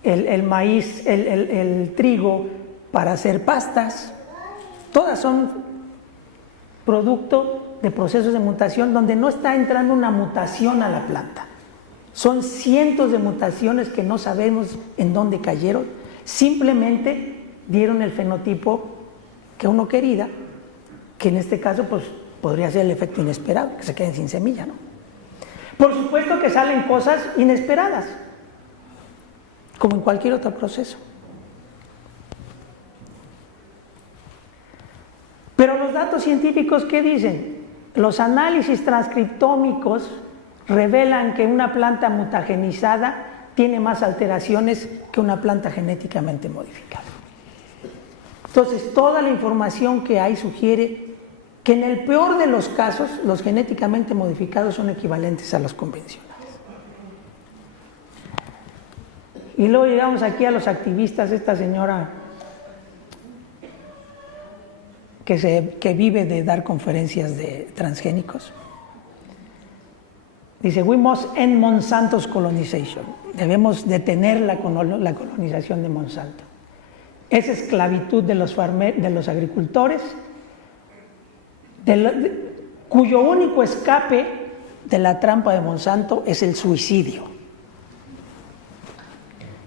el maíz, el trigo para hacer pastas. Todas son producto de procesos de mutación donde no está entrando una mutación a la planta. Son cientos de mutaciones que no sabemos en dónde cayeron, simplemente dieron el fenotipo que uno quería, que en este caso pues podría ser el efecto inesperado, que se queden sin semilla, ¿no? Por supuesto que salen cosas inesperadas, como en cualquier otro proceso. Pero los datos científicos, ¿qué dicen? Los análisis transcriptómicos revelan que una planta mutagenizada tiene más alteraciones que una planta genéticamente modificada. Entonces, toda la información que hay sugiere que en el peor de los casos, los genéticamente modificados son equivalentes a los convencionales. Y luego llegamos aquí a los activistas, esta señora que vive de dar conferencias de transgénicos. Dice, we must end Monsanto's colonization. Debemos detener la colonización de Monsanto. Es esclavitud de los agricultores, cuyo único escape de la trampa de Monsanto es el suicidio.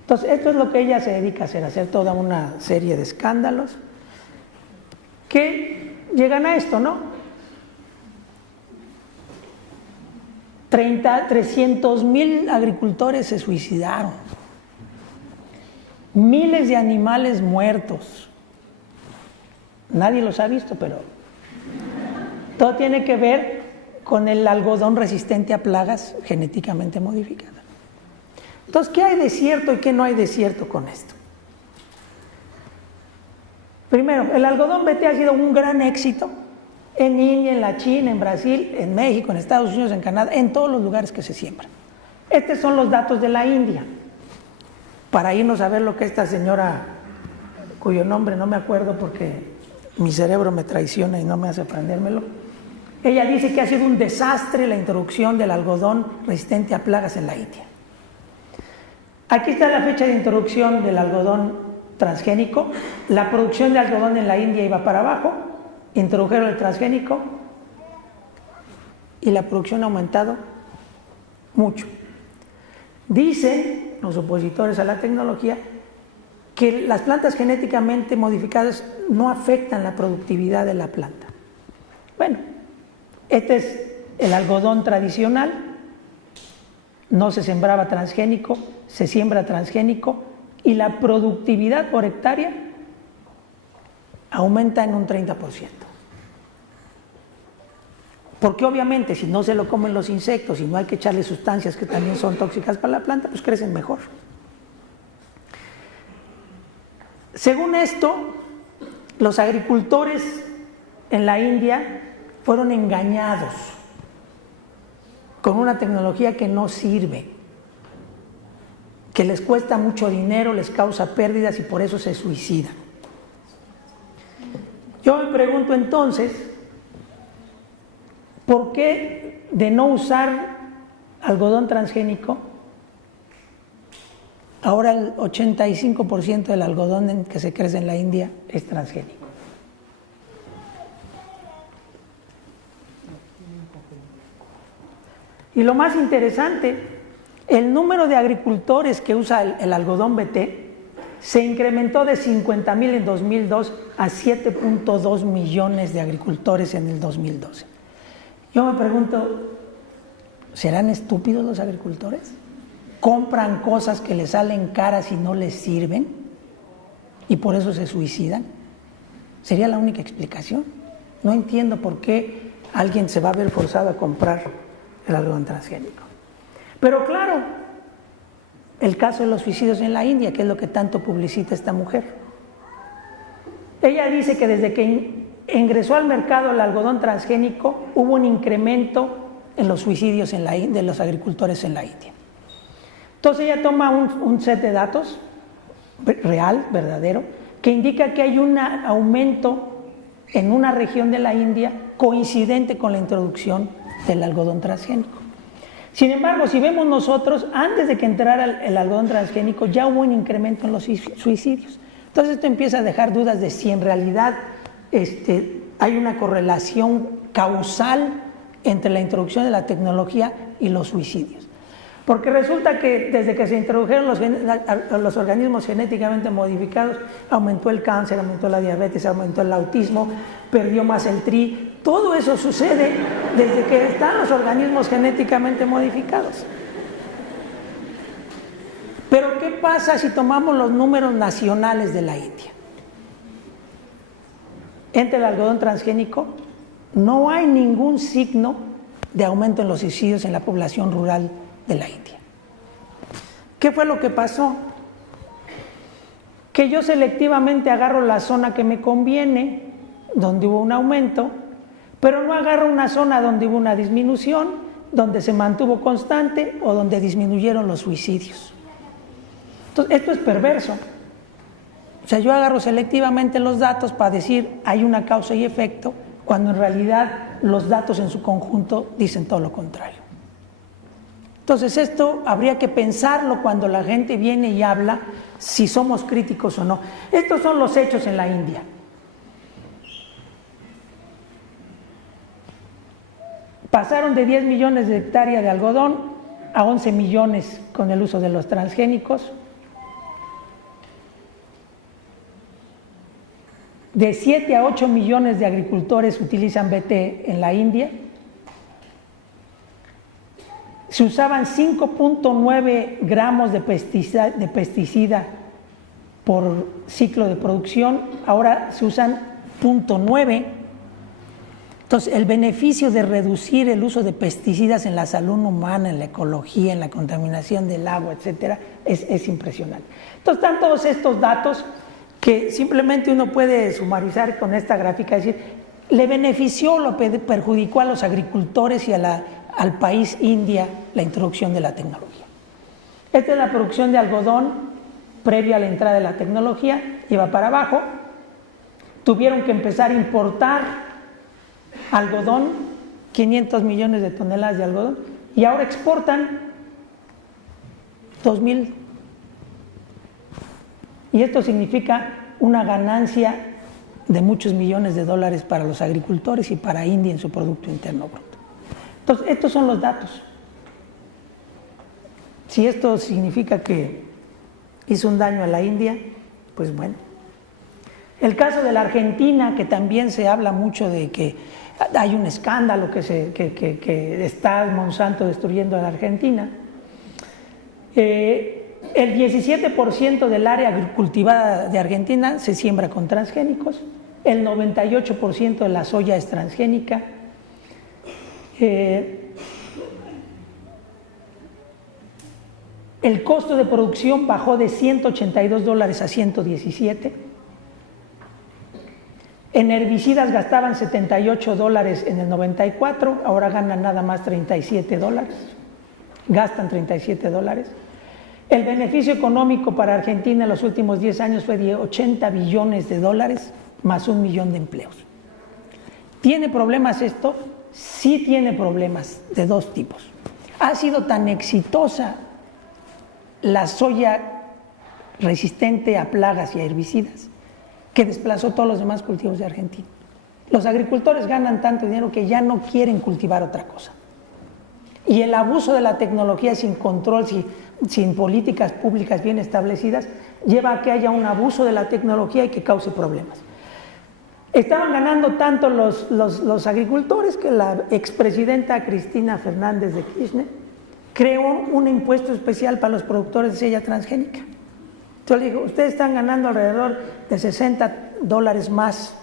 Entonces, esto es lo que ella se dedica a hacer toda una serie de escándalos que llegan a esto, ¿no? 300,000 agricultores se suicidaron, miles de animales muertos. Nadie los ha visto, pero todo tiene que ver con el algodón resistente a plagas genéticamente modificadas. Entonces, ¿qué hay de cierto y qué no hay de cierto con esto? Primero, el algodón BT ha sido un gran éxito en India, en la China, en Brasil, en México, en Estados Unidos, en Canadá, en todos los lugares que se siembran. Estos son los datos de la India, para irnos a ver lo que esta señora, cuyo nombre no me acuerdo porque mi cerebro me traiciona y no me hace aprendérmelo, ella dice que ha sido un desastre la introducción del algodón resistente a plagas en la India. Aquí está la fecha de introducción del algodón transgénico. La producción de algodón en la India iba para abajo, introdujeron el transgénico y la producción ha aumentado mucho. Dicen los opositores a la tecnología que las plantas genéticamente modificadas no afectan la productividad de la planta. Bueno, este es el algodón tradicional, no se sembraba transgénico, se siembra transgénico y la productividad por hectárea aumenta en un 30%. Porque obviamente si no se lo comen los insectos y no hay que echarle sustancias que también son tóxicas para la planta, pues crecen mejor. Según esto, los agricultores en la India fueron engañados con una tecnología que no sirve, que les cuesta mucho dinero, les causa pérdidas y por eso se suicidan. Yo me pregunto entonces, ¿por qué de no usar algodón transgénico, ahora el 85% del algodón que se crece en la India es transgénico? Y lo más interesante, el número de agricultores que usa el algodón BT se incrementó de 50,000 en 2002 a 7.2 millones de agricultores en el 2012. Yo me pregunto, ¿serán estúpidos los agricultores? ¿Compran cosas que les salen caras y no les sirven? ¿Y por eso se suicidan? ¿Sería la única explicación? No entiendo por qué alguien se va a ver forzado a comprar el algodón transgénico. Pero claro, el caso de los suicidios en la India, que es lo que tanto publicita esta mujer. Ella dice que desde que ingresó al mercado el algodón transgénico hubo un incremento en los suicidios de los agricultores en la India. Entonces ella toma un set de datos real, verdadero, que indica que hay un aumento en una región de la India coincidente con la introducción del algodón transgénico. Sin embargo, si vemos nosotros, antes de que entrara el algodón transgénico, ya hubo un incremento en los suicidios. Entonces esto empieza a dejar dudas de si en realidad hay una correlación causal entre la introducción de la tecnología y los suicidios. Porque resulta que desde que se introdujeron los organismos genéticamente modificados, aumentó el cáncer, aumentó la diabetes, aumentó el autismo, perdió más el tri. Todo eso sucede desde que están los organismos genéticamente modificados. Pero ¿qué pasa si tomamos los números nacionales de la India? Entre el algodón transgénico no hay ningún signo de aumento en los suicidios en la población rural de la India. ¿Qué fue lo que pasó? Que yo selectivamente agarro la zona que me conviene, donde hubo un aumento, pero no agarro una zona donde hubo una disminución, donde se mantuvo constante o donde disminuyeron los suicidios. Entonces, esto es perverso. O sea, yo agarro selectivamente los datos para decir hay una causa y efecto, cuando en realidad los datos en su conjunto dicen todo lo contrario. Entonces esto habría que pensarlo cuando la gente viene y habla, si somos críticos o no. Estos son los hechos en la India. Pasaron de 10 millones de hectáreas de algodón a 11 millones con el uso de los transgénicos. De 7 a 8 millones de agricultores utilizan BT en la India. Se usaban 5.9 gramos de pesticida por ciclo de producción, ahora se usan 0.9. Entonces, el beneficio de reducir el uso de pesticidas en la salud humana, en la ecología, en la contaminación del agua, etcétera, es impresionante. Entonces, están todos estos datos que simplemente uno puede sumarizar con esta gráfica, es decir, le benefició o lo perjudicó a los agricultores y al país India la introducción de la tecnología. Esta es la producción de algodón previo a la entrada de la tecnología, iba para abajo, tuvieron que empezar a importar algodón, 500 millones de toneladas de algodón, y ahora exportan 2,000. Y esto significa una ganancia de muchos millones de dólares para los agricultores y para India en su Producto Interno Bruto. Entonces, estos son los datos. Si esto significa que hizo un daño a la India, pues bueno. El caso de la Argentina, que también se habla mucho de que hay un escándalo que está Monsanto destruyendo a la Argentina. El 17% del área cultivada de Argentina se siembra con transgénicos, el 98% de la soya es transgénica, El costo de producción bajó de $182 a 117. En herbicidas gastaban $78 en el 94, ahora ganan nada más $37. Gastan $37. El beneficio económico para Argentina en los últimos 10 años fue de $80 billones, más 1 millón de empleos. ¿Tiene problemas esto? Sí tiene problemas de dos tipos. Ha sido tan exitosa la soya resistente a plagas y a herbicidas que desplazó todos los demás cultivos de Argentina. Los agricultores ganan tanto dinero que ya no quieren cultivar otra cosa. Y el abuso de la tecnología sin control, sin políticas públicas bien establecidas, lleva a que haya un abuso de la tecnología y que cause problemas. Estaban ganando tanto los agricultores que la expresidenta Cristina Fernández de Kirchner creó un impuesto especial para los productores de soya transgénica. Entonces le dijo, ustedes están ganando alrededor de $60 más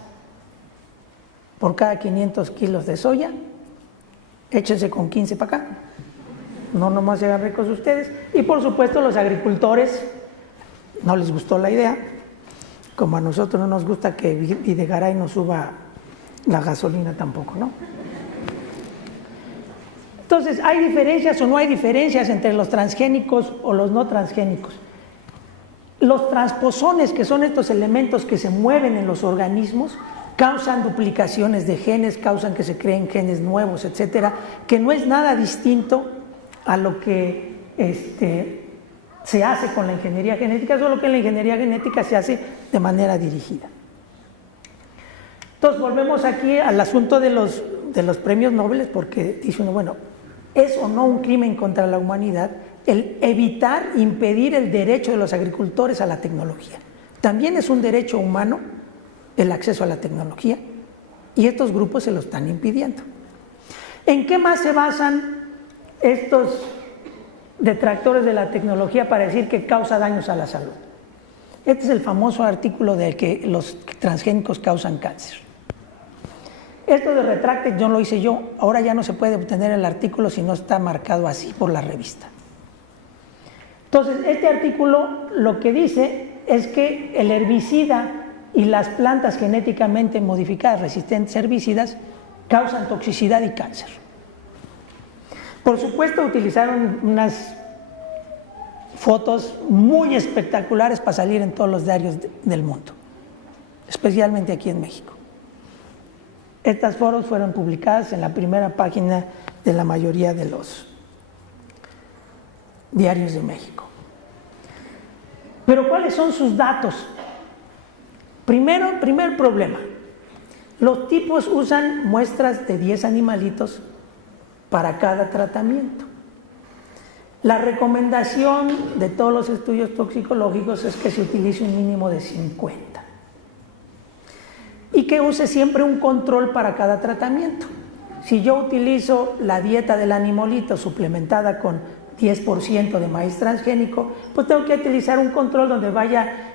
por cada 500 kilos de soya, échense con 15 para acá, no nomás se hagan ricos ustedes. Y por supuesto los agricultores no les gustó la idea, como a nosotros no nos gusta que Videgaray nos suba la gasolina tampoco, ¿no? Entonces, ¿hay diferencias o no hay diferencias entre los transgénicos o los no transgénicos? Los transposones, que son estos elementos que se mueven en los organismos, causan duplicaciones de genes, causan que se creen genes nuevos, etcétera, que no es nada distinto a lo que se hace con la ingeniería genética, solo que en la ingeniería genética se hace de manera dirigida. Entonces, volvemos aquí al asunto de los premios Nobel, porque dice uno, bueno, ¿es o no un crimen contra la humanidad el evitar, impedir el derecho de los agricultores a la tecnología? También es un derecho humano el acceso a la tecnología y estos grupos se lo están impidiendo. ¿En qué más se basan estos detractores de la tecnología para decir que causa daños a la salud? Este es el famoso artículo de que los transgénicos causan cáncer. Esto de Retracted yo lo hice yo, ahora ya no se puede obtener el artículo si no está marcado así por la revista. Entonces, este artículo lo que dice es que el herbicida y las plantas genéticamente modificadas resistentes a herbicidas causan toxicidad y cáncer. Por supuesto, utilizaron unas fotos muy espectaculares para salir en todos los diarios del mundo, especialmente aquí en México. Estas fotos fueron publicadas en la primera página de la mayoría de los diarios de México. Pero ¿cuáles son sus datos? Primer problema, los tipos usan muestras de 10 animalitos para cada tratamiento. La recomendación de todos los estudios toxicológicos es que se utilice un mínimo de 50 y que use siempre un control para cada tratamiento. Si yo utilizo la dieta del animalito suplementada con 10% de maíz transgénico, pues tengo que utilizar un control donde vaya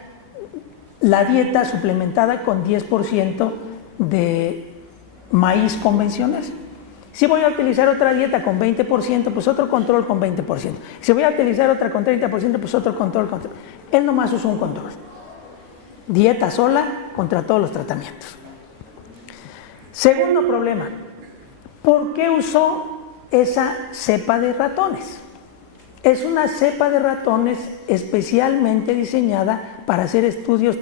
la dieta suplementada con 10% de maíz convencional. Si voy a utilizar otra dieta con 20%, pues otro control con 20%. Si voy a utilizar otra con 30%, pues otro control. Él nomás usa un control. Dieta sola contra todos los tratamientos. Segundo problema, ¿por qué usó esa cepa de ratones? Es una cepa de ratones especialmente diseñada para hacer estudios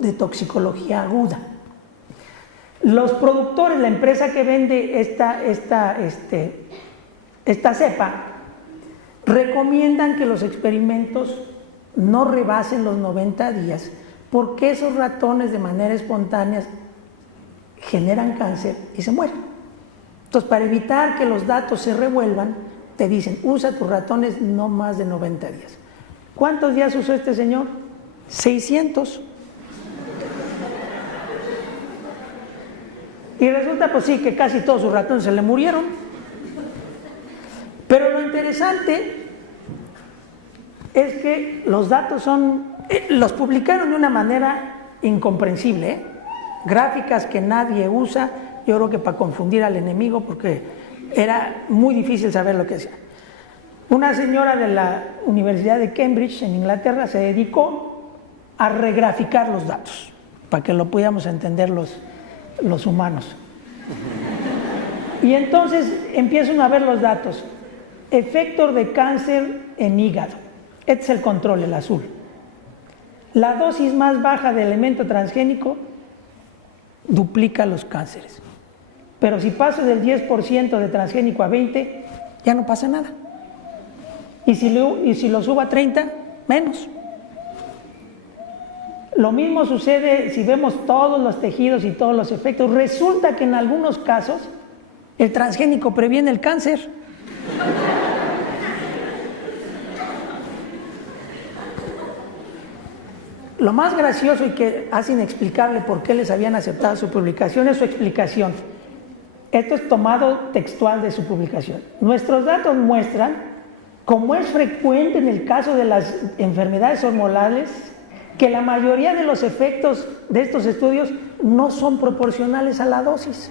de toxicología aguda. Los productores, la empresa que vende esta cepa, recomiendan que los experimentos no rebasen los 90 días porque esos ratones de manera espontánea generan cáncer y se mueren. Entonces, para evitar que los datos se revuelvan, te dicen, usa tus ratones no más de 90 días. ¿Cuántos días usó este señor? 600. Y resulta, pues sí, que casi todos sus ratones se le murieron. Pero lo interesante es que los datos los publicaron de una manera incomprensible, ¿eh? Gráficas que nadie usa, yo creo que para confundir al enemigo, porque era muy difícil saber lo que hacía. Una señora de la Universidad de Cambridge, en Inglaterra, se dedicó a regraficar los datos, para que lo pudiéramos entender los humanos. Y entonces empiezan a ver los datos. Efectos de cáncer en hígado. Este es el control, el azul. La dosis más baja de elemento transgénico duplica los cánceres. Pero si paso del 10% de transgénico a 20, ya no pasa nada. Y si lo subo a 30, menos. Lo mismo sucede si vemos todos los tejidos y todos los efectos. Resulta que en algunos casos el transgénico previene el cáncer. Lo más gracioso y que hace inexplicable por qué les habían aceptado su publicación es su explicación. Esto es tomado textual de su publicación. Nuestros datos muestran, como es frecuente en el caso de las enfermedades hormonales, que la mayoría de los efectos de estos estudios no son proporcionales a la dosis.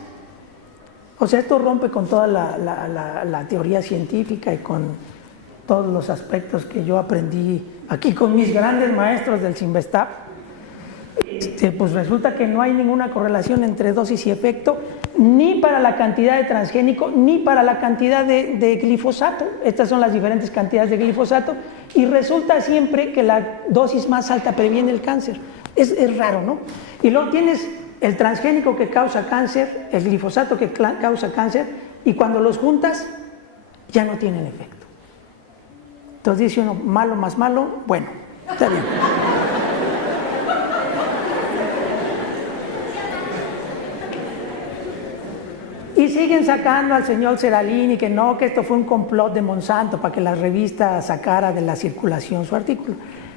O sea, esto rompe con toda la teoría científica y con todos los aspectos que yo aprendí aquí con mis grandes maestros del CINVESTAP. Pues resulta que no hay ninguna correlación entre dosis y efecto, ni para la cantidad de transgénico, ni para la cantidad de glifosato. Estas son las diferentes cantidades de glifosato, y resulta siempre que la dosis más alta previene el cáncer. Es raro, ¿no? Y luego tienes el transgénico que causa cáncer, el glifosato que causa cáncer, y cuando los juntas ya no tienen efecto. Entonces dice uno, malo más malo, bueno, está bien. Y siguen sacando al señor Seralini que no, que esto fue un complot de Monsanto para que la revista sacara de la circulación su artículo.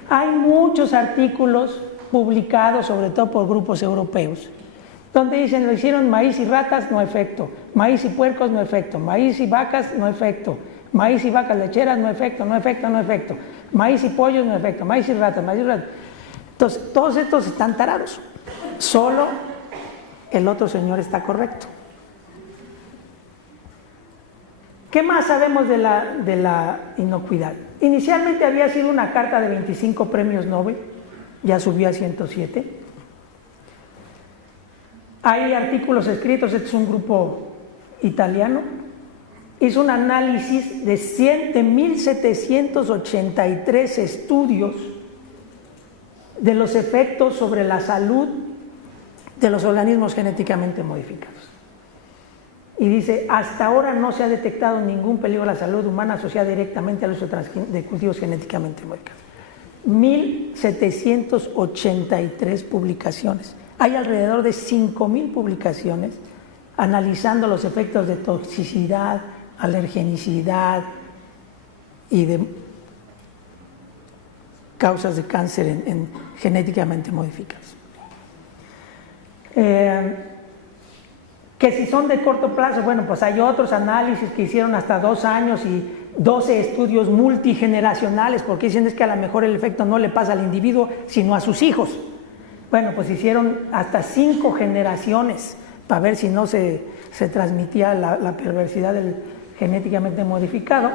Hay muchos artículos publicados, sobre todo por grupos europeos, donde dicen, lo hicieron maíz y ratas, no efecto, maíz y puercos, no efecto, maíz y vacas, no efecto, maíz y vacas lecheras, no efecto, no efecto, no efecto, maíz y pollos, no efecto, maíz y ratas, maíz y ratas. Entonces, todos estos están tarados, solo el otro señor está correcto. ¿Qué más sabemos de la inocuidad? Inicialmente había sido una carta de 25 premios Nobel, ya subió a 107. Hay artículos escritos, este es un grupo italiano, hizo un análisis de 1.783 estudios de los efectos sobre la salud de los organismos genéticamente modificados. Y dice, hasta ahora no se ha detectado ningún peligro a la salud humana asociado directamente al uso de cultivos genéticamente modificados. 1.783 publicaciones. Hay alrededor de 5.000 publicaciones analizando los efectos de toxicidad, alergenicidad y de causas de cáncer en genéticamente modificados. Que si son de corto plazo, bueno, pues hay otros análisis que hicieron hasta 2 años y 12 estudios multigeneracionales, porque dicen es que a lo mejor el efecto no le pasa al individuo, sino a sus hijos. Bueno, pues hicieron hasta 5 generaciones para ver si no se transmitía la perversidad del genéticamente modificado.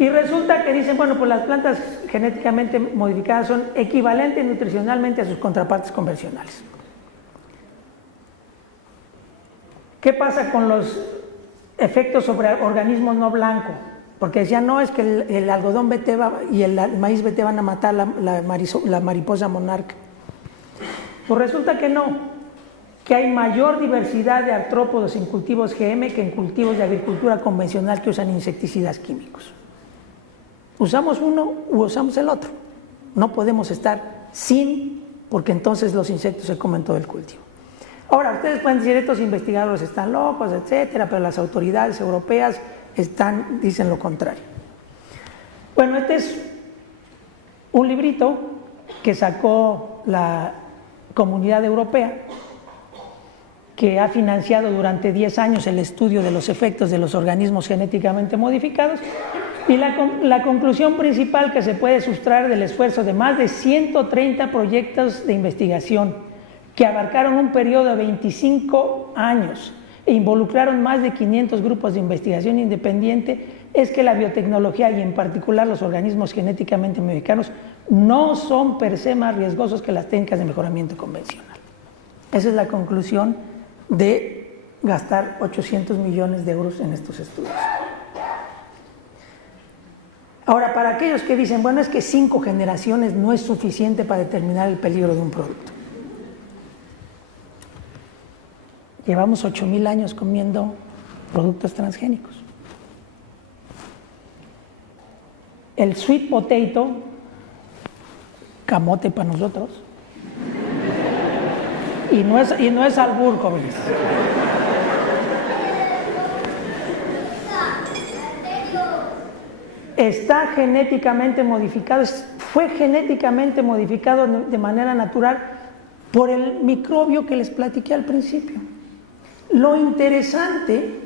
Y resulta que dicen, bueno, pues las plantas genéticamente modificadas son equivalentes nutricionalmente a sus contrapartes convencionales. ¿Qué pasa con los efectos sobre organismos no blancos? Porque decían, no, es que el algodón BT y el maíz BT van a matar la mariposa monarca. Pues resulta que no, que hay mayor diversidad de artrópodos en cultivos GM que en cultivos de agricultura convencional que usan insecticidas químicos. Usamos uno u usamos el otro. No podemos estar sin, porque entonces los insectos se comen todo el cultivo. Ahora, ustedes pueden decir, estos investigadores están locos, etcétera, pero las autoridades europeas dicen lo contrario. Bueno, este es un librito que sacó la Comunidad Europea, que ha financiado durante 10 años el estudio de los efectos de los organismos genéticamente modificados, y la conclusión principal que se puede sustraer del esfuerzo de más de 130 proyectos de investigación que abarcaron un periodo de 25 años e involucraron más de 500 grupos de investigación independiente, es que la biotecnología y en particular los organismos genéticamente modificados no son per se más riesgosos que las técnicas de mejoramiento convencional. Esa es la conclusión de gastar 800 millones de euros en estos estudios. Ahora, para aquellos que dicen, bueno, es que 5 generaciones no es suficiente para determinar el peligro de un producto. Llevamos 8,000 años comiendo productos transgénicos. El sweet potato, camote para nosotros, y no es albur, jóvenes. Está genéticamente modificado, fue genéticamente modificado de manera natural por el microbio que les platiqué al principio. Lo interesante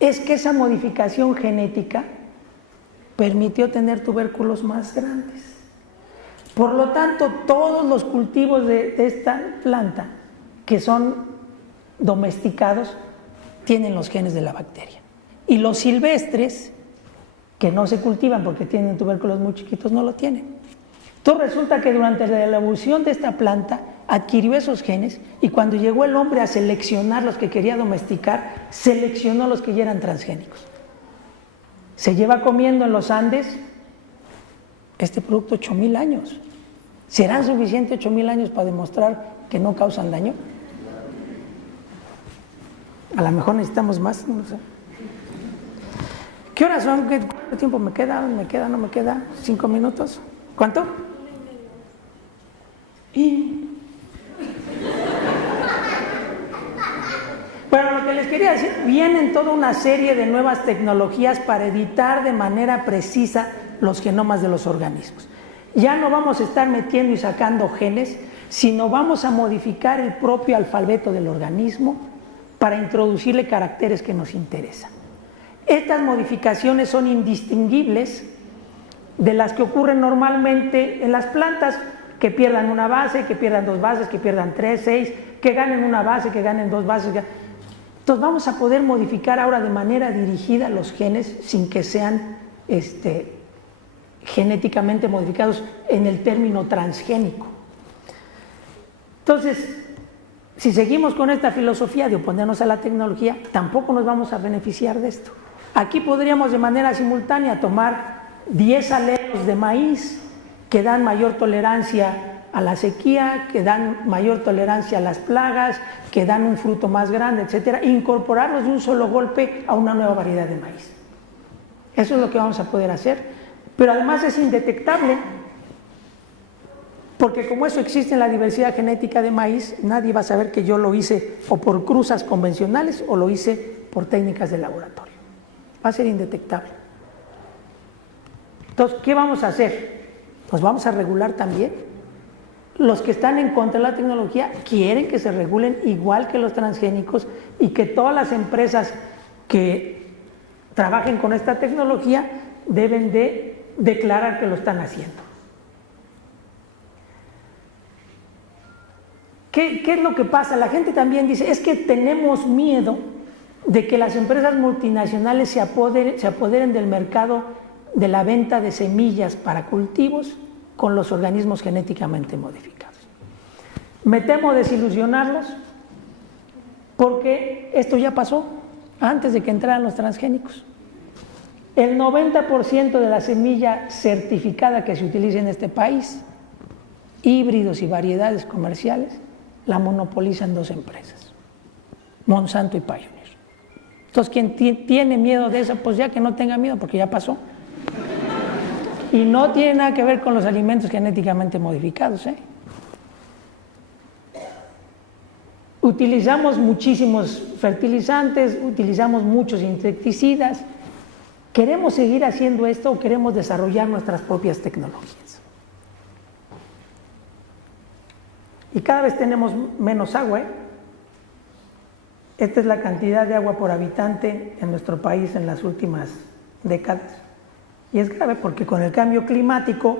es que esa modificación genética permitió tener tubérculos más grandes. Por lo tanto, todos los cultivos de esta planta que son domesticados tienen los genes de la bacteria. Y los silvestres, que no se cultivan porque tienen tubérculos muy chiquitos, no lo tienen. Entonces resulta que durante la evolución de esta planta adquirió esos genes y cuando llegó el hombre a seleccionar los que quería domesticar, seleccionó los que ya eran transgénicos. Se lleva comiendo en los Andes este producto 8,000 años. ¿Serán suficientes 8,000 años para demostrar que no causan daño? A lo mejor necesitamos más, no sé. ¿Qué horas son? ¿Cuánto tiempo me queda? ¿Me queda? ¿No me queda? ¿5 minutos? ¿Cuánto? Y... Bueno, lo que les quería decir, vienen toda una serie de nuevas tecnologías para editar de manera precisa los genomas de los organismos. Ya no vamos a estar metiendo y sacando genes, sino vamos a modificar el propio alfabeto del organismo para introducirle caracteres que nos interesan. Estas modificaciones son indistinguibles de las que ocurren normalmente en las plantas, que pierdan una base, que pierdan 2 bases, que pierdan 3, 6, que ganen una base, que ganen 2 bases. Entonces vamos a poder modificar ahora de manera dirigida los genes sin que sean genéticamente modificados en el término transgénico. Entonces, si seguimos con esta filosofía de oponernos a la tecnología, tampoco nos vamos a beneficiar de esto. Aquí podríamos de manera simultánea tomar 10 alelos de maíz que dan mayor tolerancia a la sequía, que dan mayor tolerancia a las plagas, que dan un fruto más grande, etcétera, e incorporarlos de un solo golpe a una nueva variedad de maíz. Eso es lo que vamos a poder hacer, pero además es indetectable, porque como eso existe en la diversidad genética de maíz, nadie va a saber que yo lo hice o por cruzas convencionales o lo hice por técnicas de laboratorio. Va a ser indetectable. Entonces, ¿qué vamos a hacer? Pues vamos a regular también. Los que están en contra de la tecnología quieren que se regulen igual que los transgénicos y que todas las empresas que trabajen con esta tecnología deben de declarar que lo están haciendo. ¿Qué es lo que pasa? La gente también dice, es que tenemos miedo de que las empresas multinacionales se apoderen del mercado de la venta de semillas para cultivos con los organismos genéticamente modificados. Me temo desilusionarlos porque esto ya pasó antes de que entraran los transgénicos. El 90% de la semilla certificada que se utiliza en este país, híbridos y variedades comerciales, la monopolizan 2 empresas, Monsanto y Pioneer. Entonces, quien tiene miedo de eso, pues ya que no tenga miedo, porque ya pasó. Y no tiene nada que ver con los alimentos genéticamente modificados, Utilizamos muchísimos fertilizantes, utilizamos muchos insecticidas. ¿Queremos seguir haciendo esto o queremos desarrollar nuestras propias tecnologías? Y cada vez tenemos menos agua, Esta es la cantidad de agua por habitante en nuestro país en las últimas décadas. Y es grave porque con el cambio climático,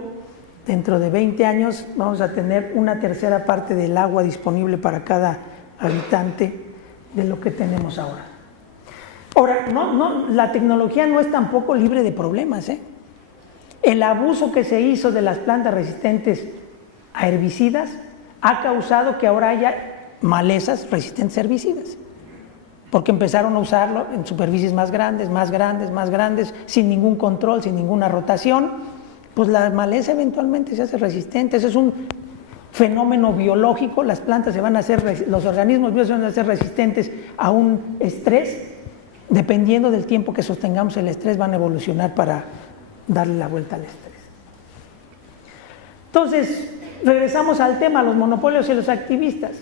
dentro de 20 años vamos a tener 1/3 parte del agua disponible para cada habitante de lo que tenemos ahora. Ahora, la tecnología no es tampoco libre de problemas, ¿eh? El abuso que se hizo de las plantas resistentes a herbicidas ha causado que ahora haya malezas resistentes a herbicidas, porque empezaron a usarlo en superficies más grandes, sin ningún control, sin ninguna rotación, pues la maleza eventualmente se hace resistente. Ese es un fenómeno biológico. Las plantas los organismos vivos se van a hacer resistentes a un estrés. Dependiendo del tiempo que sostengamos el estrés, van a evolucionar para darle la vuelta al estrés. Entonces, regresamos al tema, los monopolios y los activistas.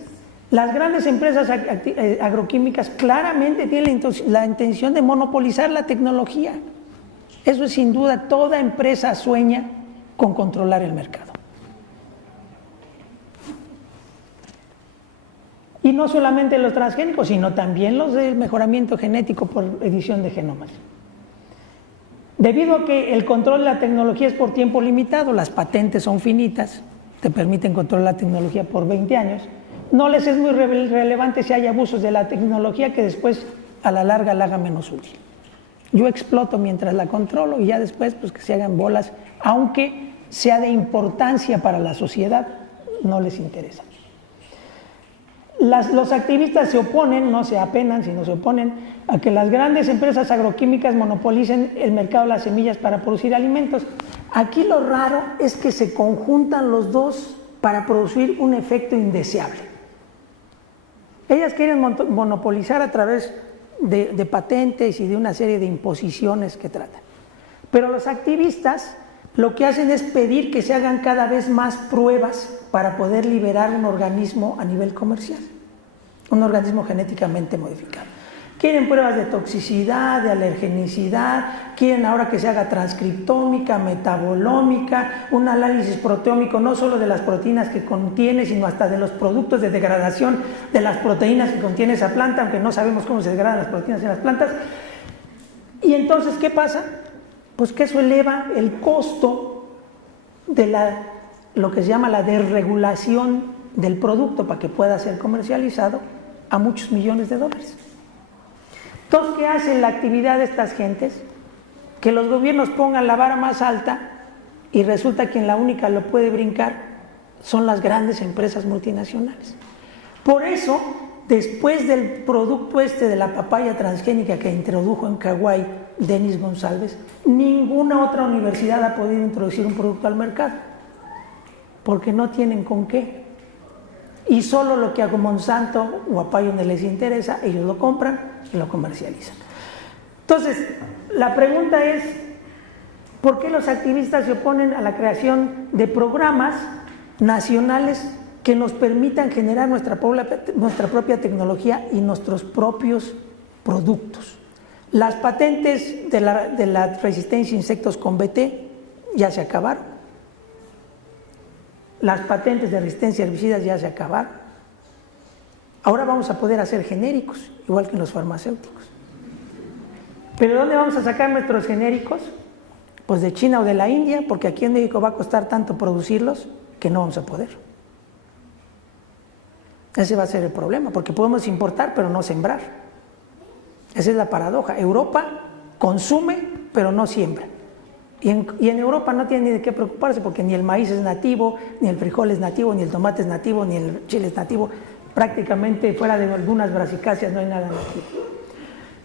Las grandes empresas agroquímicas claramente tienen la intención de monopolizar la tecnología. Eso es sin duda, toda empresa sueña con controlar el mercado. Y no solamente los transgénicos, sino también los del mejoramiento genético por edición de genomas. Debido a que el control de la tecnología es por tiempo limitado, las patentes son finitas, te permiten controlar la tecnología por 20 años, no les es muy relevante si hay abusos de la tecnología que después a la larga la haga menos útil. Yo exploto mientras la controlo y ya después pues que se hagan bolas, aunque sea de importancia para la sociedad, no les interesa. Los activistas se oponen, no se apenan, sino se oponen a que las grandes empresas agroquímicas monopolicen el mercado de las semillas para producir alimentos. Aquí lo raro es que se conjuntan los dos para producir un efecto indeseable. Ellas quieren monopolizar a través de patentes y de una serie de imposiciones que tratan. Pero los activistas lo que hacen es pedir que se hagan cada vez más pruebas para poder liberar un organismo a nivel comercial, un organismo genéticamente modificado. Quieren pruebas de toxicidad, de alergenicidad, quieren ahora que se haga transcriptómica, metabolómica, un análisis proteómico no solo de las proteínas que contiene, sino hasta de los productos de degradación de las proteínas que contiene esa planta, aunque no sabemos cómo se degradan las proteínas en las plantas. Y entonces, ¿qué pasa? Pues que eso eleva el costo de lo que se llama la desregulación del producto para que pueda ser comercializado a muchos millones de dólares. Entonces, ¿qué hace la actividad de estas gentes? Que los gobiernos pongan la vara más alta y resulta que la única lo puede brincar son las grandes empresas multinacionales. Por eso, después del producto de la papaya transgénica que introdujo en Kauai Denis González, ninguna otra universidad ha podido introducir un producto al mercado, porque no tienen con qué. Y solo lo que a Monsanto o a Pioneer les interesa, ellos lo compran y lo comercializan. Entonces, la pregunta es, ¿por qué los activistas se oponen a la creación de programas nacionales que nos permitan generar nuestra propia tecnología y nuestros propios productos? Las patentes de la resistencia a insectos con BT ya se acabaron. Las patentes de resistencia a herbicidas ya se acabaron. Ahora vamos a poder hacer genéricos, igual que en los farmacéuticos. ¿Pero de dónde vamos a sacar nuestros genéricos? Pues de China o de la India, porque aquí en México va a costar tanto producirlos que no vamos a poder. Ese va a ser el problema, porque podemos importar pero no sembrar. Esa es la paradoja. Europa consume pero no siembra. Y en Europa no tiene ni de qué preocuparse, porque ni el maíz es nativo, ni el frijol es nativo, ni el tomate es nativo, ni el chile es nativo. Prácticamente fuera de algunas brasicáceas no hay nada nativo.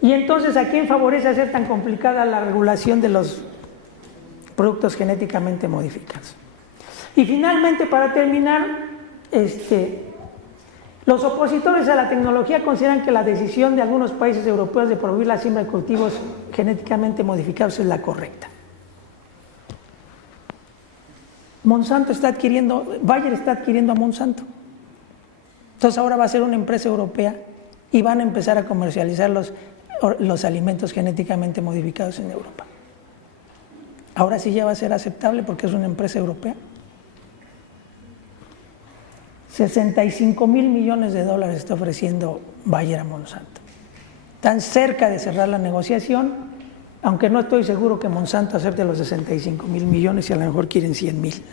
Y entonces, ¿a quién favorece hacer tan complicada la regulación de los productos genéticamente modificados? Y finalmente, para terminar, los opositores a la tecnología consideran que la decisión de algunos países europeos de prohibir la siembra de cultivos genéticamente modificados es la correcta. Bayer está adquiriendo a Monsanto. Entonces ahora va a ser una empresa europea y van a empezar a comercializar los alimentos genéticamente modificados en Europa. Ahora sí ya va a ser aceptable porque es una empresa europea. 65,000 millones de dólares está ofreciendo Bayer a Monsanto. Están cerca de cerrar la negociación, aunque no estoy seguro que Monsanto acepte los 65,000 millones y a lo mejor quieren 100,000.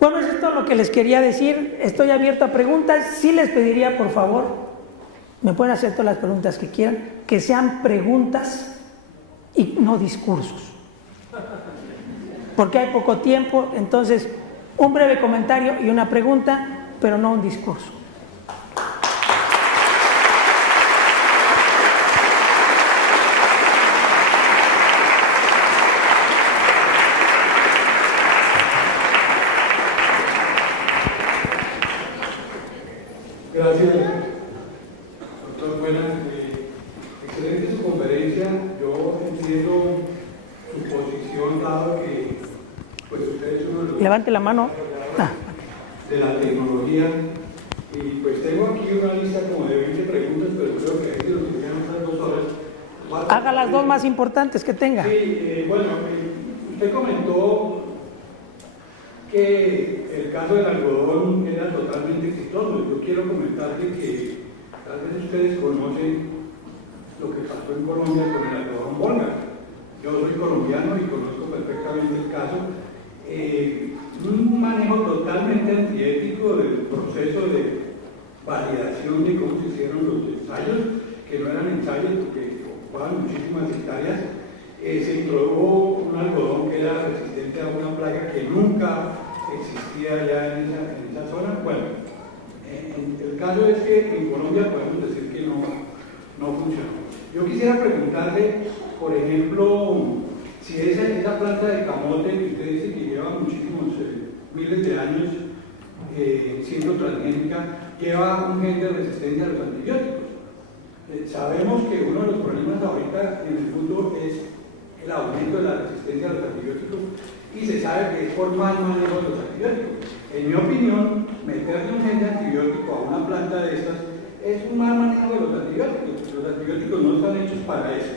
Bueno, eso es todo lo que les quería decir. Estoy abierto a preguntas. Sí les pediría, por favor, Me pueden hacer todas las preguntas que quieran, que sean preguntas y no discursos. Porque hay poco tiempo, entonces un breve comentario y una pregunta, pero no un discurso. Gracias, doctor. Buenas. Excelente su conferencia. Yo entiendo su posición, dado que pues usted es uno de los... Levante la mano. De la tecnología. Y pues tengo aquí una lista como de 20 preguntas, pero creo que ahí se lo tuvieron unas 2 horas. Haga las 2 más importantes que tenga. Sí, bueno, usted comentó que el caso del algodón era totalmente exitoso. Yo quiero comentarle que tal vez ustedes conocen lo que pasó en Colombia con el algodón Volga. Yo soy colombiano y conozco perfectamente el caso. Un manejo totalmente antiético del proceso de validación de cómo se hicieron los ensayos, que no eran ensayos porque ocupaban muchísimas hectáreas. Se introdujo un algodón que era resistente a una plaga que nunca existía ya en esa zona. Bueno, el caso es que en Colombia podemos decir que no funcionó. Yo quisiera preguntarle, por ejemplo, si esa planta de camote que usted dice que lleva muchísimos miles de años siendo transgénica, lleva un gen de resistencia a los antibióticos. Sabemos que uno de los problemas ahorita en el mundo es el aumento de la resistencia a los antibióticos y se sabe que es por mal manejo de los antibióticos. En mi opinión, meterle un gen de antibiótico a una planta de estas es un mal manejo de los antibióticos. Los antibióticos no están hechos para eso.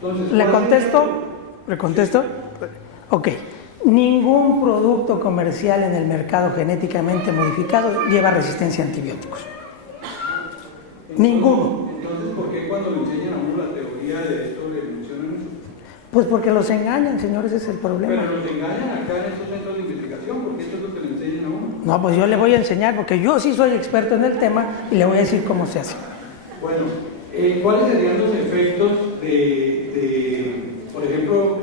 Entonces, ¿Le contesto? Ok. Ningún producto comercial en el mercado genéticamente modificado lleva resistencia a antibióticos. Ninguno. Entonces, ¿por qué cuando le enseñan a uno la teoría de esto le mencionan eso? Pues porque los engañan, señores, ese es el problema. Pero los engañan acá en estos centros de investigación, porque esto es lo que le enseñan a uno. No, pues yo le voy a enseñar, porque yo sí soy experto en el tema y le voy a decir cómo se hace. Bueno, ¿cuáles serían los efectos por ejemplo,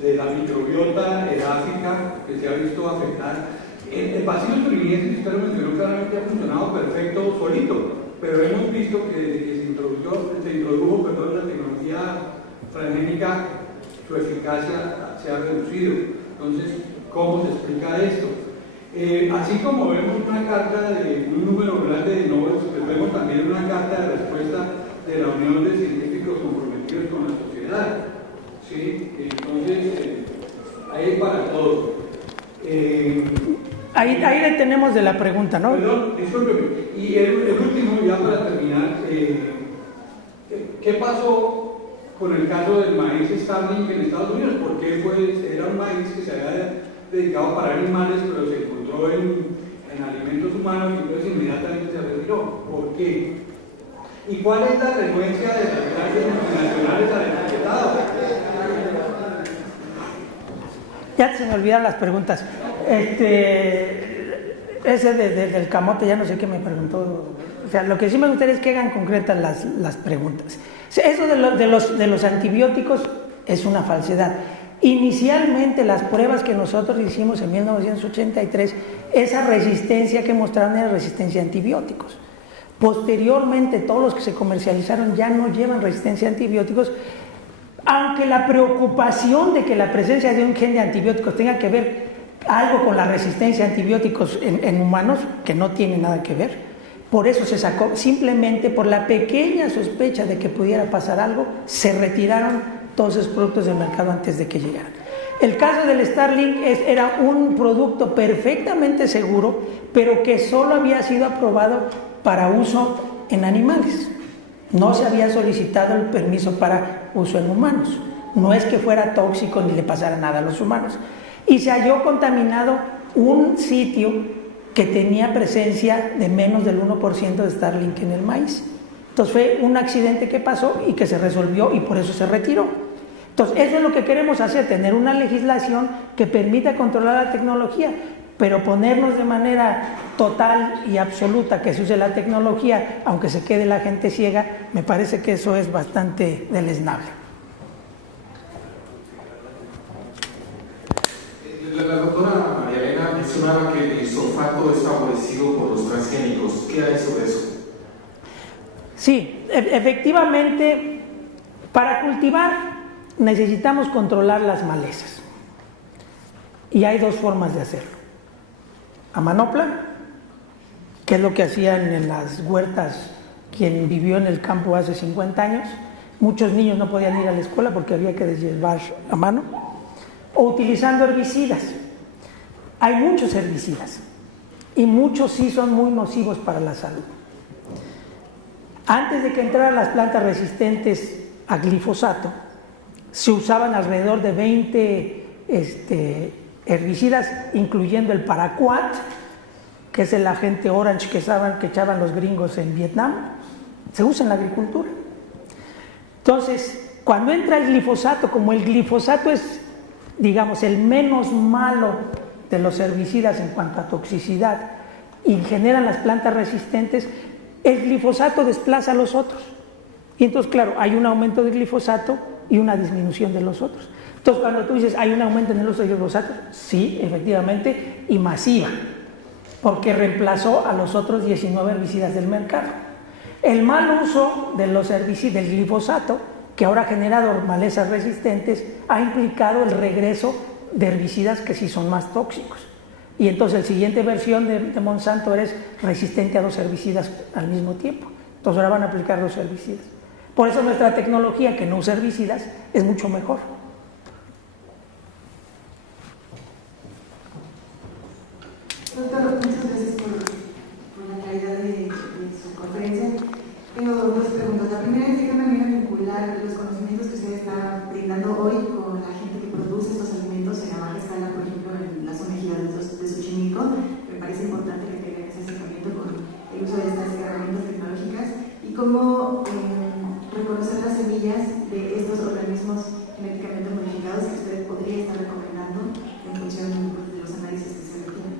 de la microbiota edáfica que se ha visto afectar? El Bacillus thuringiensis, que usted lo mencionó claramente, ha funcionado perfecto solito, pero hemos visto que desde que se introdujo la tecnología transgénica, su eficacia se ha reducido. Entonces, ¿cómo se explica esto? Así como vemos una carta de un número grande de nodos, pues vemos también una carta de respuesta de la Unión de Científicos comprometidos con la sociedad. ¿Sí? Entonces, ahí para todos. Ahí detenemos de la pregunta, ¿no? Perdón, discúlpeme. Y el último, ya para terminar, ¿qué pasó con el caso del maíz Starlink en Estados Unidos? Porque era un maíz que se había dedicado para animales, pero se encontró en alimentos humanos y entonces inmediatamente se retiró. ¿Por qué? ¿Y cuál es la renuencia de las grandes multinacionales al etiquetado? Ya se me olvidaron las preguntas. Ese del camote, ya no sé qué me preguntó. O sea, lo que sí me gustaría es que hagan concretas las preguntas. Eso de los antibióticos es una falsedad. Inicialmente las pruebas que nosotros hicimos en 1983, esa resistencia que mostraron era resistencia a antibióticos. Posteriormente, todos los que se comercializaron ya no llevan resistencia a antibióticos, aunque la preocupación de que la presencia de un gen de antibióticos tenga que ver algo con la resistencia a antibióticos en humanos, que no tiene nada que ver, por eso se sacó, simplemente por la pequeña sospecha de que pudiera pasar algo, se retiraron todos esos productos del mercado antes de que llegaran. El caso del Starlink era un producto perfectamente seguro, pero que solo había sido aprobado para uso en animales. No se había solicitado el permiso para uso en humanos. No es que fuera tóxico ni le pasara nada a los humanos. Y se halló contaminado un sitio que tenía presencia de menos del 1% de Starlink en el maíz. Entonces fue un accidente que pasó y que se resolvió y por eso se retiró. Entonces eso es lo que queremos hacer, tener una legislación que permita controlar la tecnología. pero ponernos de manera total y absoluta que se use la tecnología, aunque se quede la gente ciega, me parece que eso es bastante deleznable. La doctora María Elena mencionaba que el sulfato es favorecido por los transgénicos. ¿Qué hay sobre eso? Sí, efectivamente, para cultivar necesitamos controlar las malezas. Y hay dos formas de hacerlo. A manopla, que es lo que hacían en las huertas quien vivió en el campo hace 50 años. Muchos niños no podían ir a la escuela porque había que deshiervar a mano. O utilizando herbicidas. Hay muchos herbicidas y muchos sí son muy nocivos para la salud. Antes de que entraran las plantas resistentes a glifosato, se usaban alrededor de 20 herbicidas, incluyendo el paraquat, que es el agente orange que echaban los gringos en Vietnam. Se usa en la agricultura. Entonces, cuando entra el glifosato, como el glifosato es, digamos, el menos malo de los herbicidas en cuanto a toxicidad y generan las plantas resistentes, el glifosato desplaza a los otros. Y entonces, claro, hay un aumento de glifosato y una disminución de los otros. Entonces, cuando tú dices, ¿hay un aumento en el uso de glifosato? Sí, efectivamente, y masiva, porque reemplazó a los otros 19 herbicidas del mercado. El mal uso de los herbicidas, del glifosato, que ahora ha generado malezas resistentes, ha implicado el regreso de herbicidas que sí son más tóxicos. Y entonces la siguiente versión de Monsanto es resistente a 2 herbicidas al mismo tiempo. Entonces ahora van a aplicar 2 herbicidas. Por eso nuestra tecnología, que no usa herbicidas, es mucho mejor. Doctor, muchas gracias por la calidad de su conferencia. Tengo 2 preguntas. La primera es de qué manera vincular los conocimientos que usted está brindando hoy con la gente que produce estos alimentos en la baja escala, por ejemplo, en la zona ejidal de Xochimilco. Me parece importante que tenga ese acercamiento con el uso de estas herramientas tecnológicas y cómo reconocer las semillas de estos organismos genéticamente modificados que usted podría estar recomendando en función de los análisis que se requieren.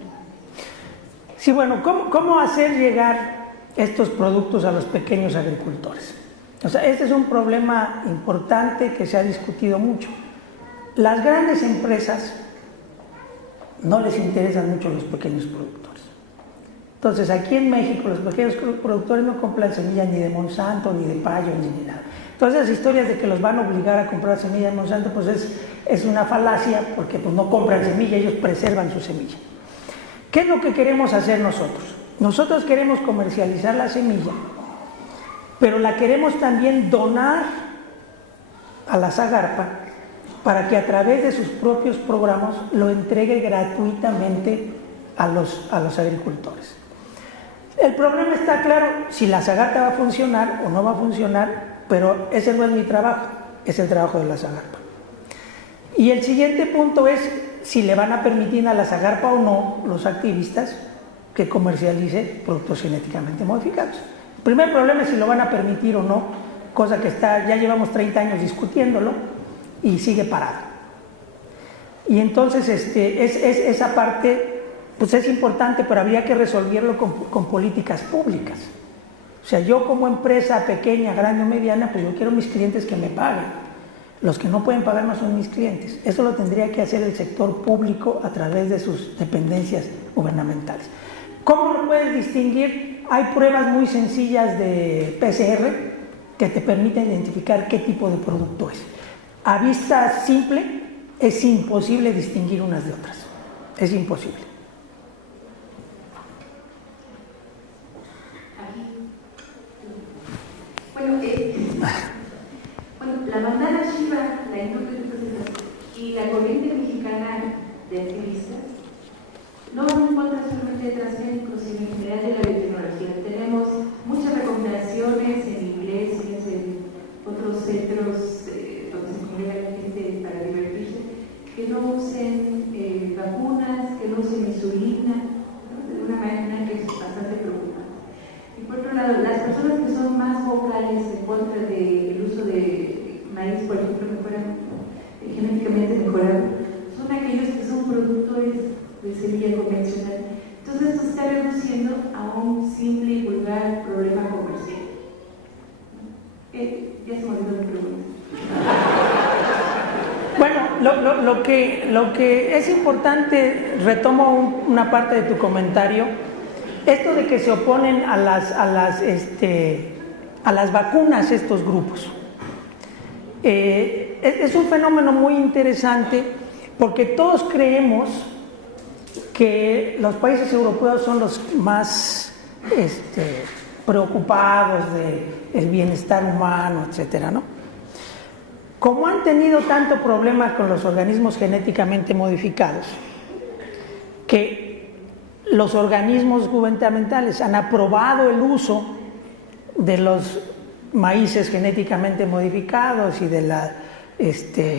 Sí, bueno, ¿cómo hacer llegar estos productos a los pequeños agricultores? O sea, este es un problema importante que se ha discutido mucho. Las grandes empresas no les interesan mucho los pequeños productores. Entonces, aquí en México los pequeños productores no compran semillas ni de Monsanto, ni de Payo, ni nada. Entonces, las historias de que los van a obligar a comprar semillas de Monsanto, pues es una falacia, porque pues, no compran semilla, ellos preservan su semilla. ¿Qué es lo que queremos hacer nosotros? Nosotros queremos comercializar la semilla, pero la queremos también donar a la Zagarpa para que a través de sus propios programas lo entregue gratuitamente a los agricultores. El problema está claro, si la Zagarpa va a funcionar o no va a funcionar, pero ese no es mi trabajo, es el trabajo de la Zagarpa. Y el siguiente punto es si le van a permitir a la Zagarpa o no los activistas que comercialice productos genéticamente modificados. El primer problema es si lo van a permitir o no, cosa que ya llevamos 30 años discutiéndolo y sigue parado. Y entonces esa parte pues es importante, pero habría que resolverlo con políticas públicas. O sea, yo como empresa pequeña, grande o mediana, pues yo quiero mis clientes que me paguen. Los que no pueden pagar no son mis clientes. Eso lo tendría que hacer el sector público a través de sus dependencias gubernamentales. ¿Cómo lo puedes distinguir? Hay pruebas muy sencillas de PCR que te permiten identificar qué tipo de producto es. A vista simple es imposible distinguir unas de otras. Es imposible. Bueno, la bandada Shiva, la industria y la corriente mexicana de activistas no van en contra solamente de transgénicos, sino en general de la biotecnología. Tenemos muchas recomendaciones en iglesias, en otros centros donde se congrega la gente para divertirse, que no usen vacunas, que no usen insulina, ¿no? De una manera que es bastante preocupante. Y por otro lado, las personas que son más vocales en contra del uso de maíz, por ejemplo, que fuera genéticamente mejorado, son aquellos que son productores de semilla convencional reduciendo a un simple y vulgar problema comercial. Ya se me olvidó mi pregunta. Bueno, lo que es importante, retomo una parte de tu comentario, esto de que se oponen a las vacunas estos grupos. Es un fenómeno muy interesante porque todos creemos que los países europeos son los más preocupados del bienestar humano, etcétera, ¿no? Como han tenido tanto problema con los organismos genéticamente modificados, que los organismos gubernamentales han aprobado el uso de los maíces genéticamente modificados y de la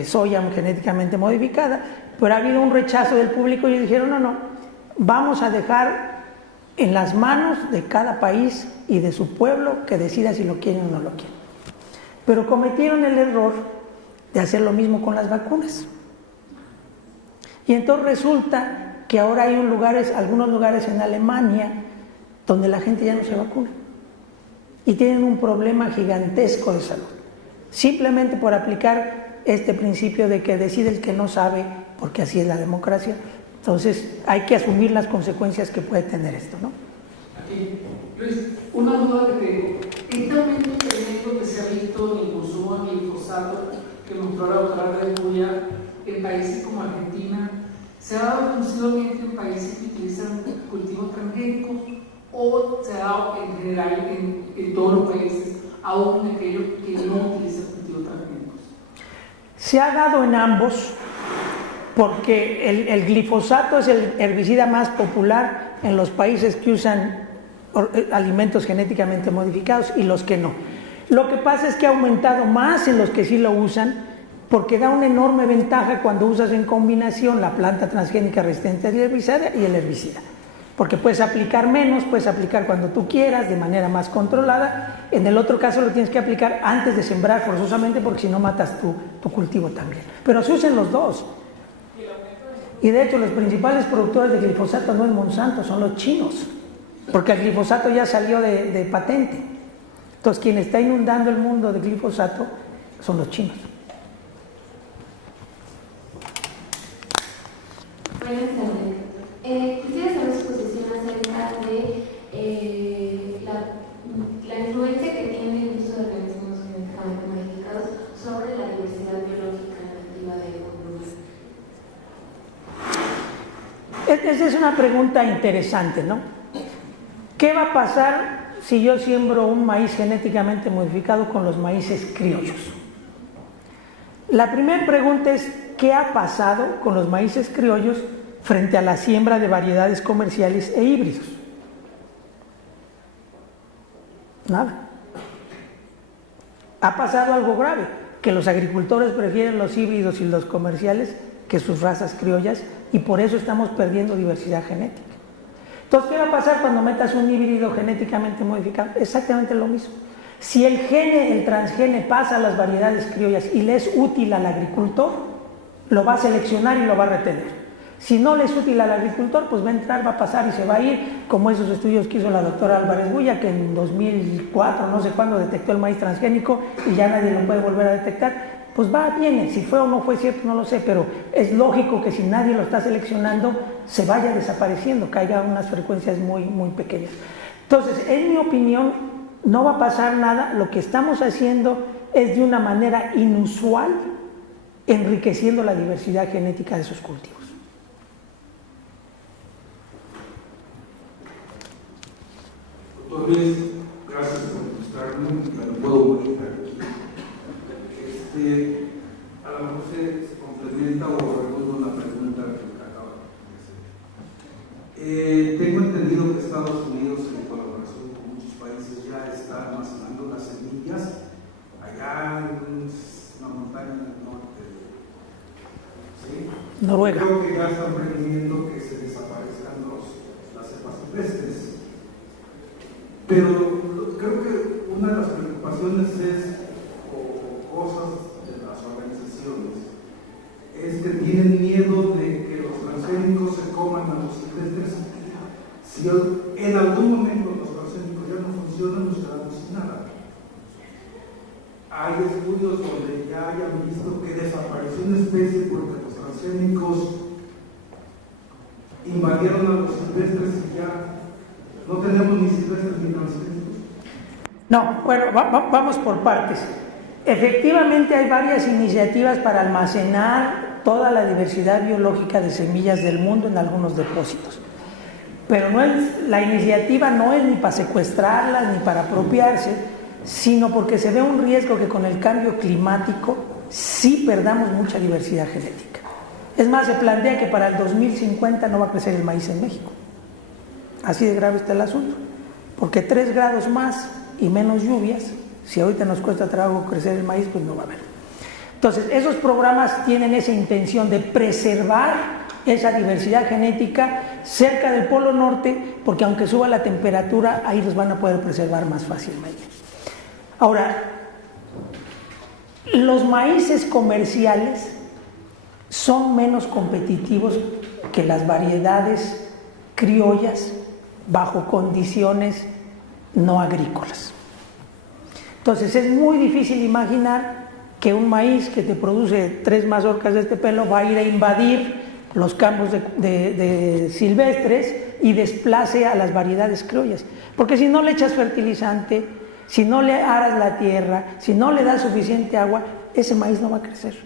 soya genéticamente modificada, pero ha habido un rechazo del público y dijeron, no, vamos a dejar en las manos de cada país y de su pueblo que decida si lo quieren o no lo quieren. Pero cometieron el error de hacer lo mismo con las vacunas. Y entonces resulta que ahora hay algunos lugares en Alemania donde la gente ya no se vacuna y tienen un problema gigantesco de salud, simplemente por aplicar este principio de que decide el que no sabe, porque así es la democracia. Entonces hay que asumir las consecuencias que puede tener esto, ¿no? Aquí, Luis, una duda que tengo. Este aumento tremendo que se ha visto en el consumo de glifosato que mostró la doctora Rebulla en países como Argentina, ¿se ha dado exclusivamente en países que utilizan cultivos transgénicos o se ha dado en general en todos los países, aún en aquellos que no utilizan cultivos transgénicos? Se ha dado en ambos, porque el glifosato es el herbicida más popular en los países que usan alimentos genéticamente modificados y los que no. Lo que pasa es que ha aumentado más en los que sí lo usan, porque da una enorme ventaja cuando usas en combinación la planta transgénica resistente al herbicida y el herbicida, porque puedes aplicar menos, puedes aplicar cuando tú quieras, de manera más controlada. En el otro caso lo tienes que aplicar antes de sembrar forzosamente, porque si no matas tu cultivo también. Pero se usan los dos. Y de hecho los principales productores de glifosato no es Monsanto, son los chinos, porque el glifosato ya salió de patente. Entonces quien está inundando el mundo de glifosato son los chinos. Buenas tardes. Quisiera saber su posición acerca de la influencia que tiene el uso de organismos genéticamente modificados sobre la diversidad biológica nativa de Colombia. Esa es una pregunta interesante, ¿no? ¿Qué va a pasar si yo siembro un maíz genéticamente modificado con los maíces criollos? La primera pregunta es, ¿qué ha pasado con los maíces criollos frente a la siembra de variedades comerciales e híbridos? Nada. Ha pasado algo grave, que los agricultores prefieren los híbridos y los comerciales que sus razas criollas, y por eso estamos perdiendo diversidad genética. Entonces, ¿qué va a pasar cuando metas un híbrido genéticamente modificado? Exactamente lo mismo. Si el transgene pasa a las variedades criollas y le es útil al agricultor, lo va a seleccionar y lo va a retener. Si no le es útil al agricultor, pues va a entrar, va a pasar y se va a ir, como esos estudios que hizo la doctora Álvarez Bulla, que en 2004, no sé cuándo, detectó el maíz transgénico y ya nadie lo puede volver a detectar. Pues viene, si fue o no fue cierto no lo sé, pero es lógico que si nadie lo está seleccionando se vaya desapareciendo, caiga a unas frecuencias muy, muy pequeñas. Entonces, en mi opinión, no va a pasar nada. Lo que estamos haciendo es de una manera inusual enriqueciendo la diversidad genética de sus cultivos. Doctor Luis, gracias por mostrarme, me puedo volver aquí. A lo mejor se complementa o responde una pregunta que acaba de hacer. Tengo entendido que Estados Unidos, en colaboración con muchos países, ya está almacenando las semillas allá en una montaña del norte. ¿Sí? Noruega. Creo que ya están previendo que se desaparezcan las cepas silvestres. Pero creo que una de las preocupaciones cosas de las organizaciones es que tienen miedo de que los transgénicos se coman a los silvestres Si en algún momento los transgénicos ya no funcionan, nos quedamos sin nada. Hay estudios donde ya hayan visto que desapareció una especie porque los transgénicos invadieron a los silvestres y ya no tenemos ni silvestres ni transgénicos. No, bueno, vamos por partes. Efectivamente hay varias iniciativas para almacenar toda la diversidad biológica de semillas del mundo en algunos depósitos. Pero la iniciativa no es ni para secuestrarlas ni para apropiarse, sino porque se ve un riesgo que con el cambio climático sí perdamos mucha diversidad genética. Es más, se plantea que para el 2050 no va a crecer el maíz en México. Así de grave está el asunto, porque 3 grados más y menos lluvias, si ahorita nos cuesta trabajo crecer el maíz, pues no va a haber. Entonces, esos programas tienen esa intención de preservar esa diversidad genética cerca del Polo Norte, porque aunque suba la temperatura, ahí los van a poder preservar más fácilmente. Ahora, los maíces comerciales son menos competitivos que las variedades criollas bajo condiciones no agrícolas. Entonces es muy difícil imaginar que un maíz que te produce 3 mazorcas de este pelo va a ir a invadir los campos de silvestres y desplace a las variedades criollas, porque si no le echas fertilizante, si no le aras la tierra, si no le das suficiente agua, ese maíz no va a crecer,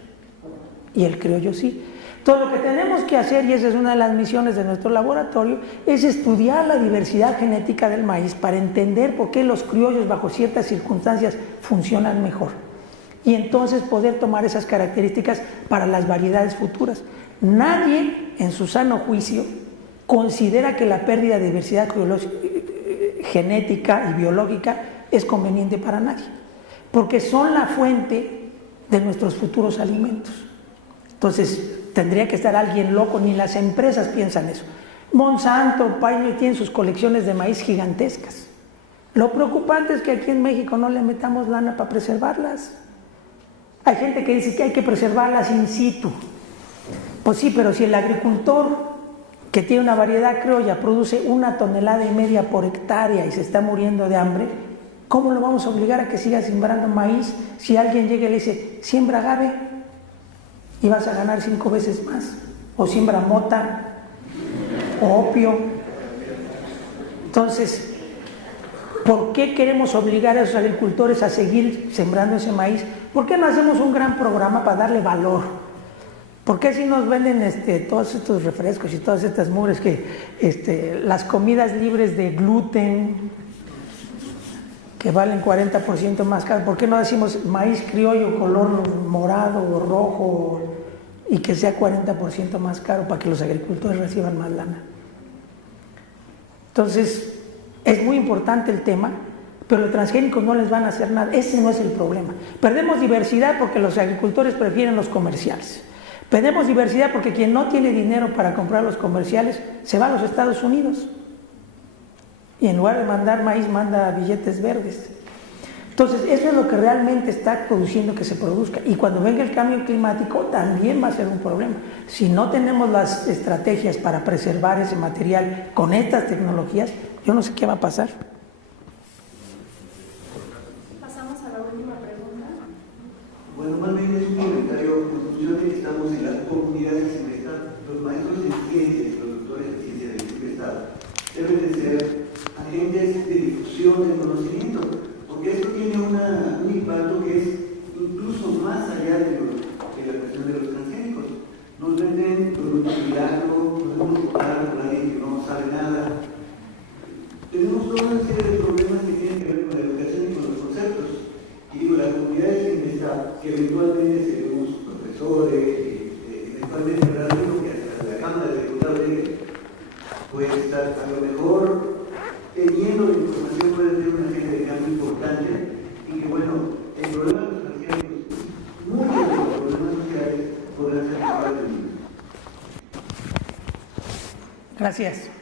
y el criollo sí. Todo lo que tenemos que hacer, y esa es una de las misiones de nuestro laboratorio, es estudiar la diversidad genética del maíz para entender por qué los criollos bajo ciertas circunstancias funcionan mejor, y entonces poder tomar esas características para las variedades futuras. Nadie en su sano juicio considera que la pérdida de diversidad genética y biológica es conveniente para nadie, porque son la fuente de nuestros futuros alimentos. Entonces tendría que estar alguien loco, ni las empresas piensan eso. Monsanto, Pioneer tienen sus colecciones de maíz gigantescas. Lo preocupante es que aquí en México no le metamos lana para preservarlas. Hay gente que dice que hay que preservarlas in situ. Pues sí, pero si el agricultor que tiene una variedad criolla produce 1,5 toneladas por hectárea y se está muriendo de hambre, ¿cómo lo vamos a obligar a que siga sembrando maíz si alguien llega y le dice, siembra agave y vas a ganar 5 veces más? O siembra mota o opio. Entonces, ¿por qué queremos obligar a esos agricultores a seguir sembrando ese maíz? ¿Por qué no hacemos un gran programa para darle valor? ¿Por qué si nos venden todos estos refrescos y todas estas mugres que las comidas libres de gluten que valen 40% más caro? ¿Por qué no decimos maíz criollo color morado o rojo y que sea 40% más caro para que los agricultores reciban más lana? Entonces, es muy importante el tema, pero los transgénicos no les van a hacer nada. Ese no es el problema. Perdemos diversidad porque los agricultores prefieren los comerciales. Perdemos diversidad porque quien no tiene dinero para comprar los comerciales se va a los Estados Unidos y en lugar de mandar maíz manda billetes verdes. Entonces eso es lo que realmente está produciendo que se produzca, y cuando venga el cambio climático también va a ser un problema. Si no tenemos las estrategias para preservar ese material con estas tecnologías, yo no sé qué va a pasar. Pasamos a la última pregunta. Bueno, más bien es un comentario. Yo que estamos en las comunidades de Estado, los maestros en ciencia y productores de ciencia del Estado deben de ser agentes de difusión del conocimiento, porque esto tiene un impacto que es incluso más allá de la cuestión de los transgénicos. Nos venden productos milagro, nos vemos comprar con alguien que no sabe nada. Tenemos toda una serie de problemas que tienen que ver con la educación y con los conceptos. Y digo, las comunidades de Estado, que eventualmente seremos profesores, eventualmente habrá algo que hasta la Cámara de Diputados puede estar a lo mejor teniendo la información, puede ser una serie de cambio importante, y que bueno, el problema de los transgénicos, muchos de los problemas sociales podrán ser resueltos. Gracias.